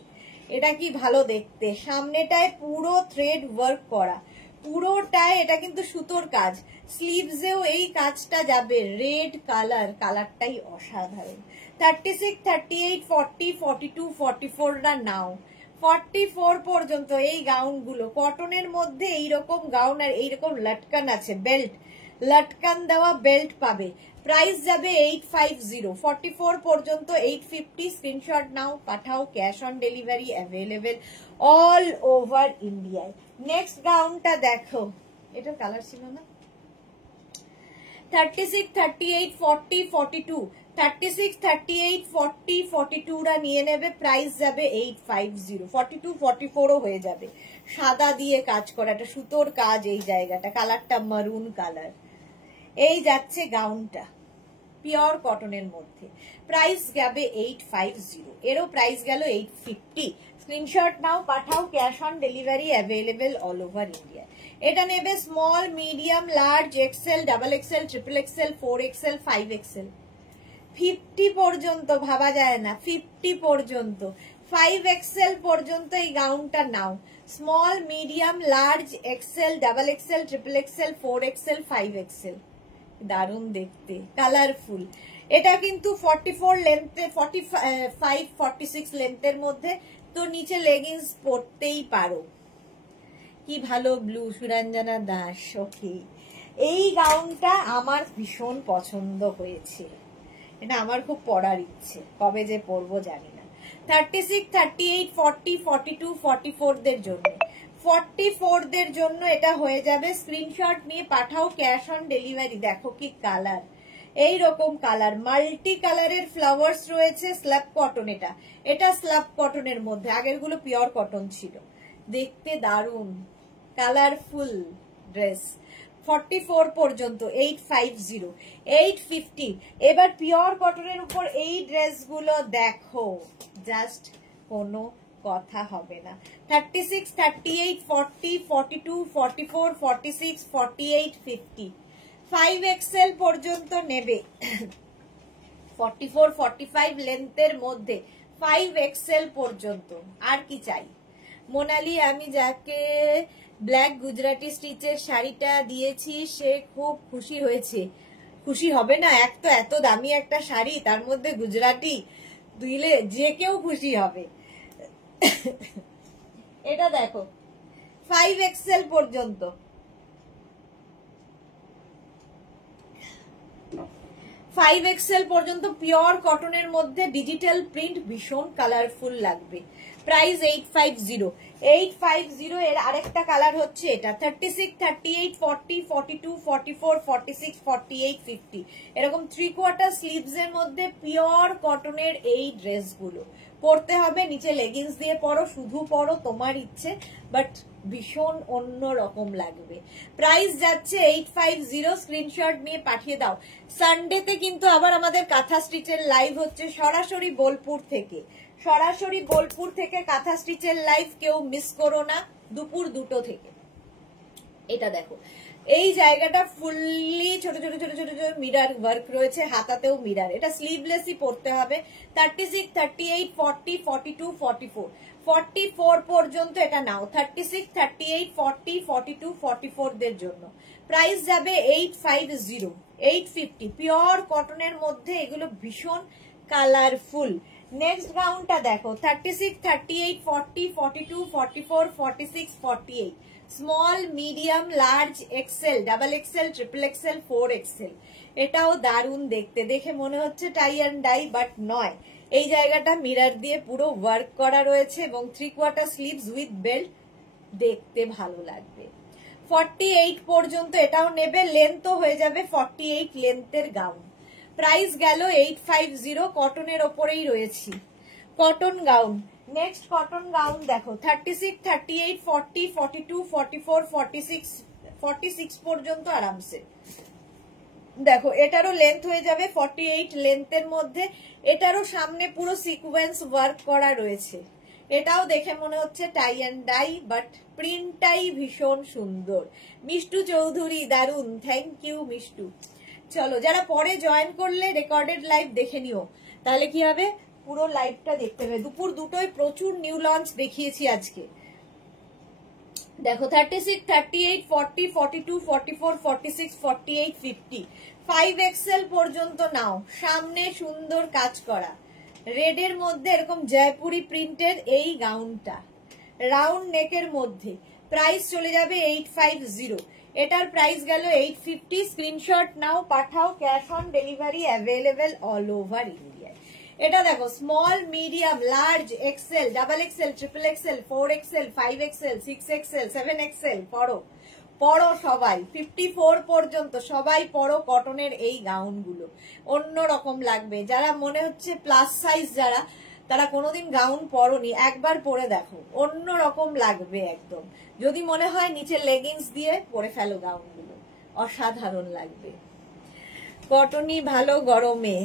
এটা কি ভালো দেখতে। সামনেটায় পুরো থ্রেড ওয়ার্ক করা, পুরোটায় এটা কিন্তু সুতোর কাজ। স্লিভসেও এই কাজটা যাবে, রেড কালার, কালারটাই অসাধারণ। 36, 38, 40, 42, 44টা নাও। 44 পর্যন্ত এই গাউনগুলো কটনের মধ্যে এইরকম গাউন, আর এইরকম লটকান আছে, বেল্ট, লটকান দেওয়া বেল্ট পাবে। প্রাইস যাবে 850। 44 পর্যন্ত 850। স্ক্রিনশট নাও, পাঠাও, cash on delivery available all over ইন্ডিয়ায়। নেক্সট গাউনটা দেখো, এটা কালার ছিল না। 36, 38, 40, 42 36, 38, 40, 42রা নিয়ে নেবে। প্রাইস যাবে 850। 42, 44ও হয়ে যাবে। সাদা দিয়ে কাজ করা, একটা সুতোর কাজ এই জায়গাটা, কালারটা মারুন কালার। এই যাচ্ছে গাউনটা, পিওর কটনের মধ্যে। প্রাইস যাবে 850। এরও প্রাইস গেল 850। স্ক্রিনশট নাও, পাঠাও, cash on delivery available all over India. এটা নেবে small, medium, large, XL, double XL, triple XL, 4XL, 5XL। 50 পর্যন্ত ভাবা যায় না, 50 পর্যন্ত, 5XL পর্যন্ত এই গাউনটা নাও। Small, medium, large, XL, double XL, triple XL, 4XL, 5XL। দারুণ দেখতে, কালারফুল। এটা কিন্তু 44 লেন্থে, 45, 46 লেন্থের মধ্যে, তো নিচে লেগিংস পরতেই পারো। কি ভালো ব্লু, সুরঞ্জনা দাস। ওকে, এই গাউনটা আমার ভীষণ পছন্দ হয়েছে, এটা আমার খুব পরার ইচ্ছে, কবে যে পরবো জানি না। 36, 38, 40, 42, 44 দের জন্য, 44 দের জন্য এটা হয়ে যাবে। স্ক্রিনশট নিয়ে পাঠাও, ক্যাশ অন ডেলিভারি। দেখো কি কালার, এই রকম কালার, মাল্টি কালারের ফ্লাওয়ার্স রয়েছে। স্ল্যাব কটন, এটা স্ল্যাব কটনের মধ্যে, আগের গুলো পিওর কটন ছিল। দেখতে দারুণ, কালারফুল ড্রেস। 44 পর্যন্ত 850, 850। এবার পিওর কটনের উপর এই ড্রেসগুলো দেখো, জাস্ট কোনো কথা হবে না। 36, 38, 40, 42, 44, 46, 48, 50 5XL পর্যন্ত নেবে। 44, 45 লেন্থের মধ্যে 5XL পর্যন্ত। আর কি চাই? মোনালি, আমি যাকে ব্ল্যাক গুজরাটি স্টিচের শাড়িটা দিয়েছি সে খুব খুশি হয়েছে। খুশি হবে না? এক তো এত দামি একটা শাড়ি, তার মধ্যে গুজরাটি দিলে যে কেউ খুশি হবে। এটা দেখো, 5XL পর্যন্ত, 5XL পর্যন্ত পিওর কটনের মধ্যে ডিজিটাল প্রিন্ট, ভীষণ কালারফুল লাগবে। প্রাইস 850। 850 এর আরেকটা কালার হচ্ছে এটা 36, 38, 40, 42, 44, 46, 48, 50 এরকম 3/4 স্লিভস এর মধ্যে পিওর কটনের এই ড্রেসগুলো পরতে হবে। নিচে লেগিংস দিয়ে পরো, শুধু পরো তোমার ইচ্ছে, বাট ভীষণ অন্য রকম লাগবে। প্রাইস যাচ্ছে 850। স্ক্রিনশট নিয়ে পাঠিয়ে দাও। সানডেতে কিন্তু আবার আমাদের কাঁথা স্টিচের লাইভ হচ্ছে সরাসরি বোলপুর থেকে, সরাসরি বোলপুর থেকে কাঁথা স্টিচের লাইভ, কেউ মিস করো না, দুপুর 2টো থেকে। এটা দেখো, এই জায়গাটা ফুললি ছোট ছোট ছোট ছোট ছোট মিরার ওয়ার্ক রয়েছে, হাতাতেও মিরার। এটা স্লিভলেসই পরতে হবে। 36, 38, 40, 42, 44, 44 পর্যন্ত এটা নাও। 36, 38, 40, 42, 44 দের জন্য প্রাইস যাবে 850, 850। পিওর কটনের মধ্যে এগুলো ভীষণ কালারফুল। নেক্সট গাউনটা দেখো 36, 38, 40, 42, 44, 46, 48 small, medium, large, XL, double XL, triple XL, 4XL। এটাও দারুণ দেখতে, দেখে মনে হচ্ছে টাই অ্যান্ড ডাই, বাট নয়। এই জায়গাটা মিরর দিয়ে পুরো ওয়ার্ক করা রয়েছে এবং 3/4 স্লিভস উইথ বেল্ট, দেখতে ভালো লাগবে। 48 পর্যন্ত এটাও নেবে, লেন্থও হয়ে যাবে 48 লেন্থের গাউন। প্রাইস গেল 850। কটনের ওপরেই রয়েছি, cotton gown. Next cotton gown দেখো 36, 38, 40, 42, 44, 46, 46 পর্যন্ত আরামসে। দেখো এটারও লেন্থ হয়ে যাবে 48 লেন্থের মধ্যে। এটারও সামনে পুরো সিকোয়েন্স ওয়ার্ক করা রয়েছে। এটাও দেখে মনে হচ্ছে টাই অ্যান্ড ডাই, বাট প্রিন্টটাই ভীষণ সুন্দর। মিষ্টু চৌধুরী দারুন, থ্যাংক ইউ মিষ্টু। চলো, যারা পরে জয়েন করলে রেকর্ডেড লাইভ দেখে নিও, তাহলে কি হবে, পুরো লাইভটা দেখতে হবে। দুপুর 2টোয় প্রচুর নিউ লঞ্চ দেখিয়েছি আজকে। দেখো 36, 38, 40, 42, 44, 46, 48, 50 5XL পর্যন্ত নাও। সামনে সুন্দর কাজ করা রেডের মধ্যে এরকম জয়পুরি প্রিন্টের এই গাউনটা, রাউন্ড নেকের মধ্যে। প্রাইস চলে যাবে 850। এটার প্রাইস গেল 850। স্ক্রিনশট নাও, পাঠাও, cash on delivery available all over India. এটা দেখো small, medium, large, XL, double XL, triple XL, 4XL, 5XL, 6XL, 7XL পরো, পরো সবাই। 54 পর্যন্ত সবাই পরো কটনের এই গাউনগুলো, অন্য রকম লাগবে। যারা মনে হচ্ছে প্লাস সাইজ, যারা তারা কোনোদিন গাউন পরনি, একবার পরে দেখো, অন্য রকম লাগবে একদম। যদি মনে হয় নিচে লেগিংস দিয়ে পরে ফেলো গাউনগুলো, অসাধারণ লাগবে। কটনই ভালো গরমে।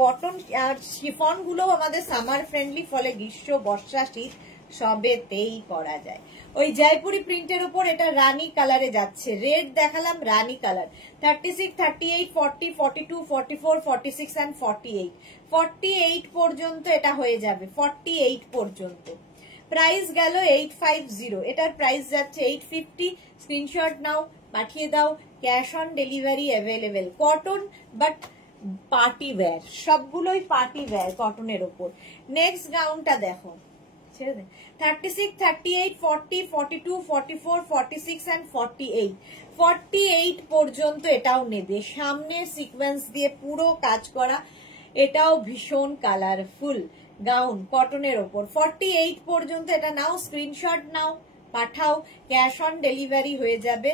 কটন আর শিফন গুলো আমাদের সামার ফ্রেন্ডলি, ফলে গ্রীষ্ম, বর্ষা, শীত সবেতেই করা যায়। ওই জয়পুরি প্রিন্টের উপর এটা রানী কালারে যাচ্ছে, রেড দেখালাম, রানী কালার। 36, 38, 40, 42, 44, 46 and 48 48 পর্যন্ত এটা হয়ে যাবে, 48 পর্যন্ত। প্রাইস গেল 850। এটার প্রাইস যাচ্ছে 850। স্ক্রিনশট নাও, পাঠিয়ে দাও, cash on delivery available. Cotton but party wear, সবগুলোই পার্টি ওয়্যার কটনের ওপর। নেক্সট গাউনটা দেখো 36, 38, 40, 42, 44, 46 and 48 48 পর্যন্ত এটাও নেবে। সামনের সিকোয়েন্স দিয়ে পুরো কাজ করা, এটাও ভীষণ কালারফুল গাউন কটনের ওপর। 48 পর্যন্ত এটা নাও, স্ক্রিনশট নাও, পাঠাও, ক্যাশ অন ডেলিভারি হয়ে যাবে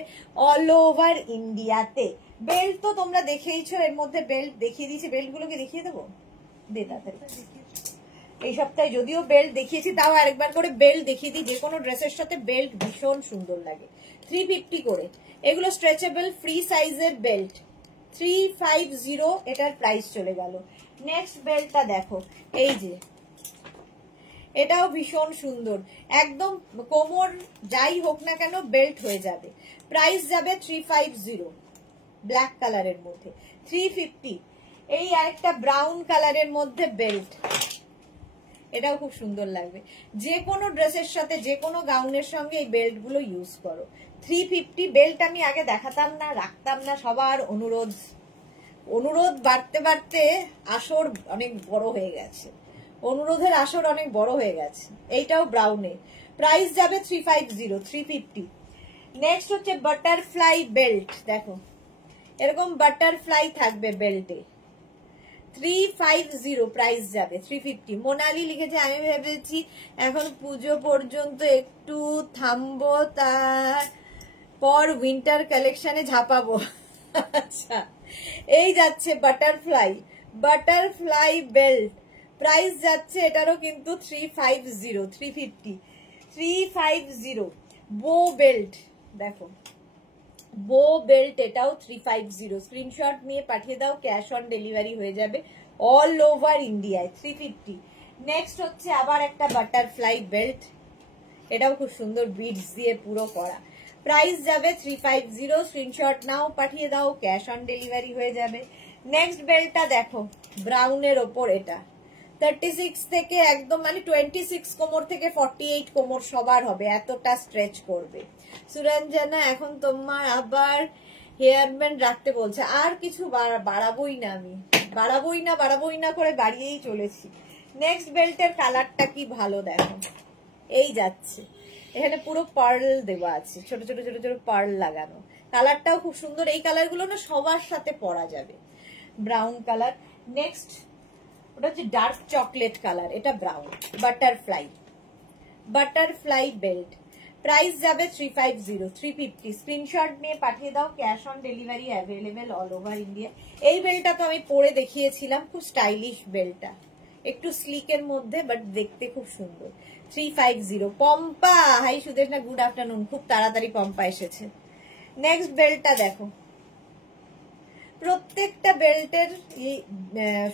অল ওভার ইন্ডিয়াতে। বেল্ট তো তোমরা দেখেইছো, এর মধ্যে বেল্ট দেখিয়ে দিয়েছি। বেল্টগুলোকে দেখিয়ে দেবো, দে তাড়াতাড়ি। এই সপ্তাহে যদিও বেল্ট দেখিয়েছি, তাও আরেকবার করে বেল্ট দেখিয়ে দিই। যে কোনো ড্রেসের সাথে বেল্ট ভীষণ সুন্দর লাগে। 350 করে এগুলো স্ট্রেচেবল ফ্রি সাইজের বেল্ট, 350 এটার প্রাইস চলে গেল। নেক্সট বেল্টটা দেখো, এই যে এটাও ভীষণ সুন্দর, একদম কোমর যাই হোক না কেন বেল্ট হয়ে যাবে। প্রাইস যাবে 350, ব্ল্যাক কালারের মধ্যে 350। এই আরেকটা ব্রাউন কালারের মধ্যে বেল্ট, এটাও খুব সুন্দর লাগবে। যে কোনো ড্রেসের সাথে, যে কোনো গাউনের সঙ্গে এই বেল্ট গুলো ইউজ করো। 350 বেল্ট আমি আগে দেখাতাম না, রাখতাম না, সবার অনুরোধ বাড়তে বাড়তে আসর অনেক বড় হয়ে গেছে, অনুরোধের আসর অনেক বড় হয়ে গেছে। এইটাও ব্রাউনে, প্রাইস যাবে 350, 350। নেক্সট হচ্ছে বাটারফ্লাই বেল্ট, দেখো এরকম বাটারফ্লাই থাকবে বেল্টে, 350 প্রাইস যাবে 350। মোনালি লিখেছে আমি ভেবেছি এখন পুজো পর্যন্ত একটু থামবো, তারপর উইন্টার কালেকশনে ঝাঁপাবো। আচ্ছা, এই যাচ্ছে বাটারফ্লাই, বাটারফ্লাই বেল্ট, প্রাইস যাচ্ছে এটারও কিন্তু 350, 350, 350। বো বেল্ট দেখো, বো বেল্ট এটাও 350, স্ক্রিনশট নিয়ে পাঠিয়ে দাও, ক্যাশ অন ডেলিভারি হয়ে যাবে অল ওভার ইন্ডিয়ায়, 350। নেক্সট হচ্ছে আবার একটা বাটারফ্লাই বেল্ট, এটাও খুব সুন্দর বিডস দিয়ে পুরো করা, প্রাইস যাবে 350, স্ক্রিনশট নাও পাঠিয়ে দাও, ক্যাশ অন ডেলিভারি হয়ে যাবে। নেক্সট বেল্টটা দেখো ব্রাউনের ওপর, এটা 36 থেকে একদম মানে 26 কোমর থেকে 48 কোমর সবার হবে, এতটা স্ট্রেচ করবে। সুরঞ্জনা এখন তোমার আবার হেয়ার ব্যান্ড রাখতে বলছে, আর কিছু বাড়াবোই না, আমি বাড়াবোই না করে বাড়িয়েই চলেছি। নেক্সট বেল্টের কালারটা কি ভালো দেখো, এই যাচ্ছে এখানে পুরো পার্ল দেওয়া আছে, ছোট ছোট ছোট ছোট পার্ল লাগানো, কালারটাও খুব সুন্দর, এই কালারগুলো না সবার সাথে পরা যাবে। ব্রাউন কালার, নেক্সট ওটা হচ্ছে ডার্ক চকলেট কালার, এটা brown, butterfly, butterfly belt, price যাবে 350, 350, স্ক্রিনশট নিয়ে পাঠিয়ে দাও, cash on delivery available all over India. এই বেল্টটা তো আমি পরে দেখিয়েছিলাম, খুব স্টাইলিশ বেল্টটা, একটু স্লিকের মধ্যে বাট দেখতে খুব সুন্দর, 350। পম্পা হাই সুদেশ না, গুড আফটারনুন, খুব তাড়াতাড়ি পম্পা এসেছে। নেক্সট বেল্টটা দেখো, প্রত্যেকটা বেল্টের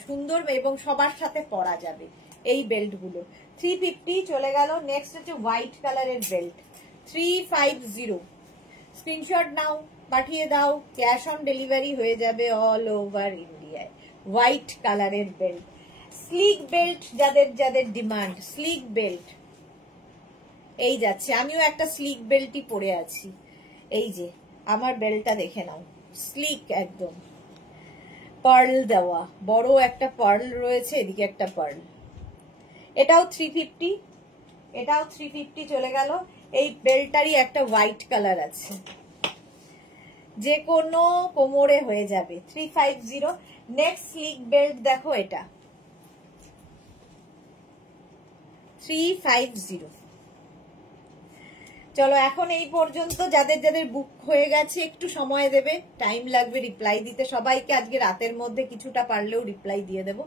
সুন্দর এবং সবার সাথে পরা যাবে এই বেল্ট গুলো, 350 চলে গেল। নেক্সট হচ্ছে হোয়াইট কালারের বেল্ট, 350, স্ক্রিনশট নাও পাঠিয়ে দাও, ক্যাশ অন ডেলিভারি হয়ে যাবে অল ওভার ইন্ডিয়ায়। হোয়াইট কালারের বেল্ট, স্লিক বেল্ট যাদের যাদের ডিমান্ড, স্লিক বেল্ট এই যাচ্ছে, আমিও একটা স্লিক বেল্টই পরে আছি, এই যে আমার বেল্টটা দেখে নাও, স্লিক একদম, পার্ল দেওয়া, বড় একটা পার্ল রয়েছে, এদিকে একটা পার্ল, এটাও 350, এটাও 350 চলে গেল। এই বেল্টটারই একটা হোয়াইট কালার আছে, যে কোনো কোমরে হয়ে যাবে, 350। নেক্সট স্লিক বেল্ট দেখো, এটা 350। চলো এখন এই পর্যন্ত, যাদের যাদের বুক হয়ে গেছে একটু সময় দেবে, টাইম লাগবে রিপ্লাই দিতে, সবাইকে আজকে রাতের মধ্যে কিছুটা পারলেও রিপ্লাই দিয়ে দেবো,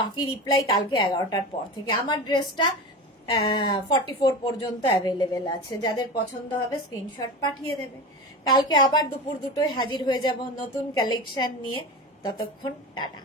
বাকি রিপ্লাই কালকে 11টার পর থেকে। আমার ড্রেসটা 44 পর্যন্ত অ্যাভেলেবেল আছে, যাদের পছন্দ হবে স্ক্রিনশট পাঠিয়ে দেবে। কালকে আবার দুপুর 2টোয় হাজির হয়ে যাব নতুন কালেকশন নিয়ে, ততক্ষণ টাটা।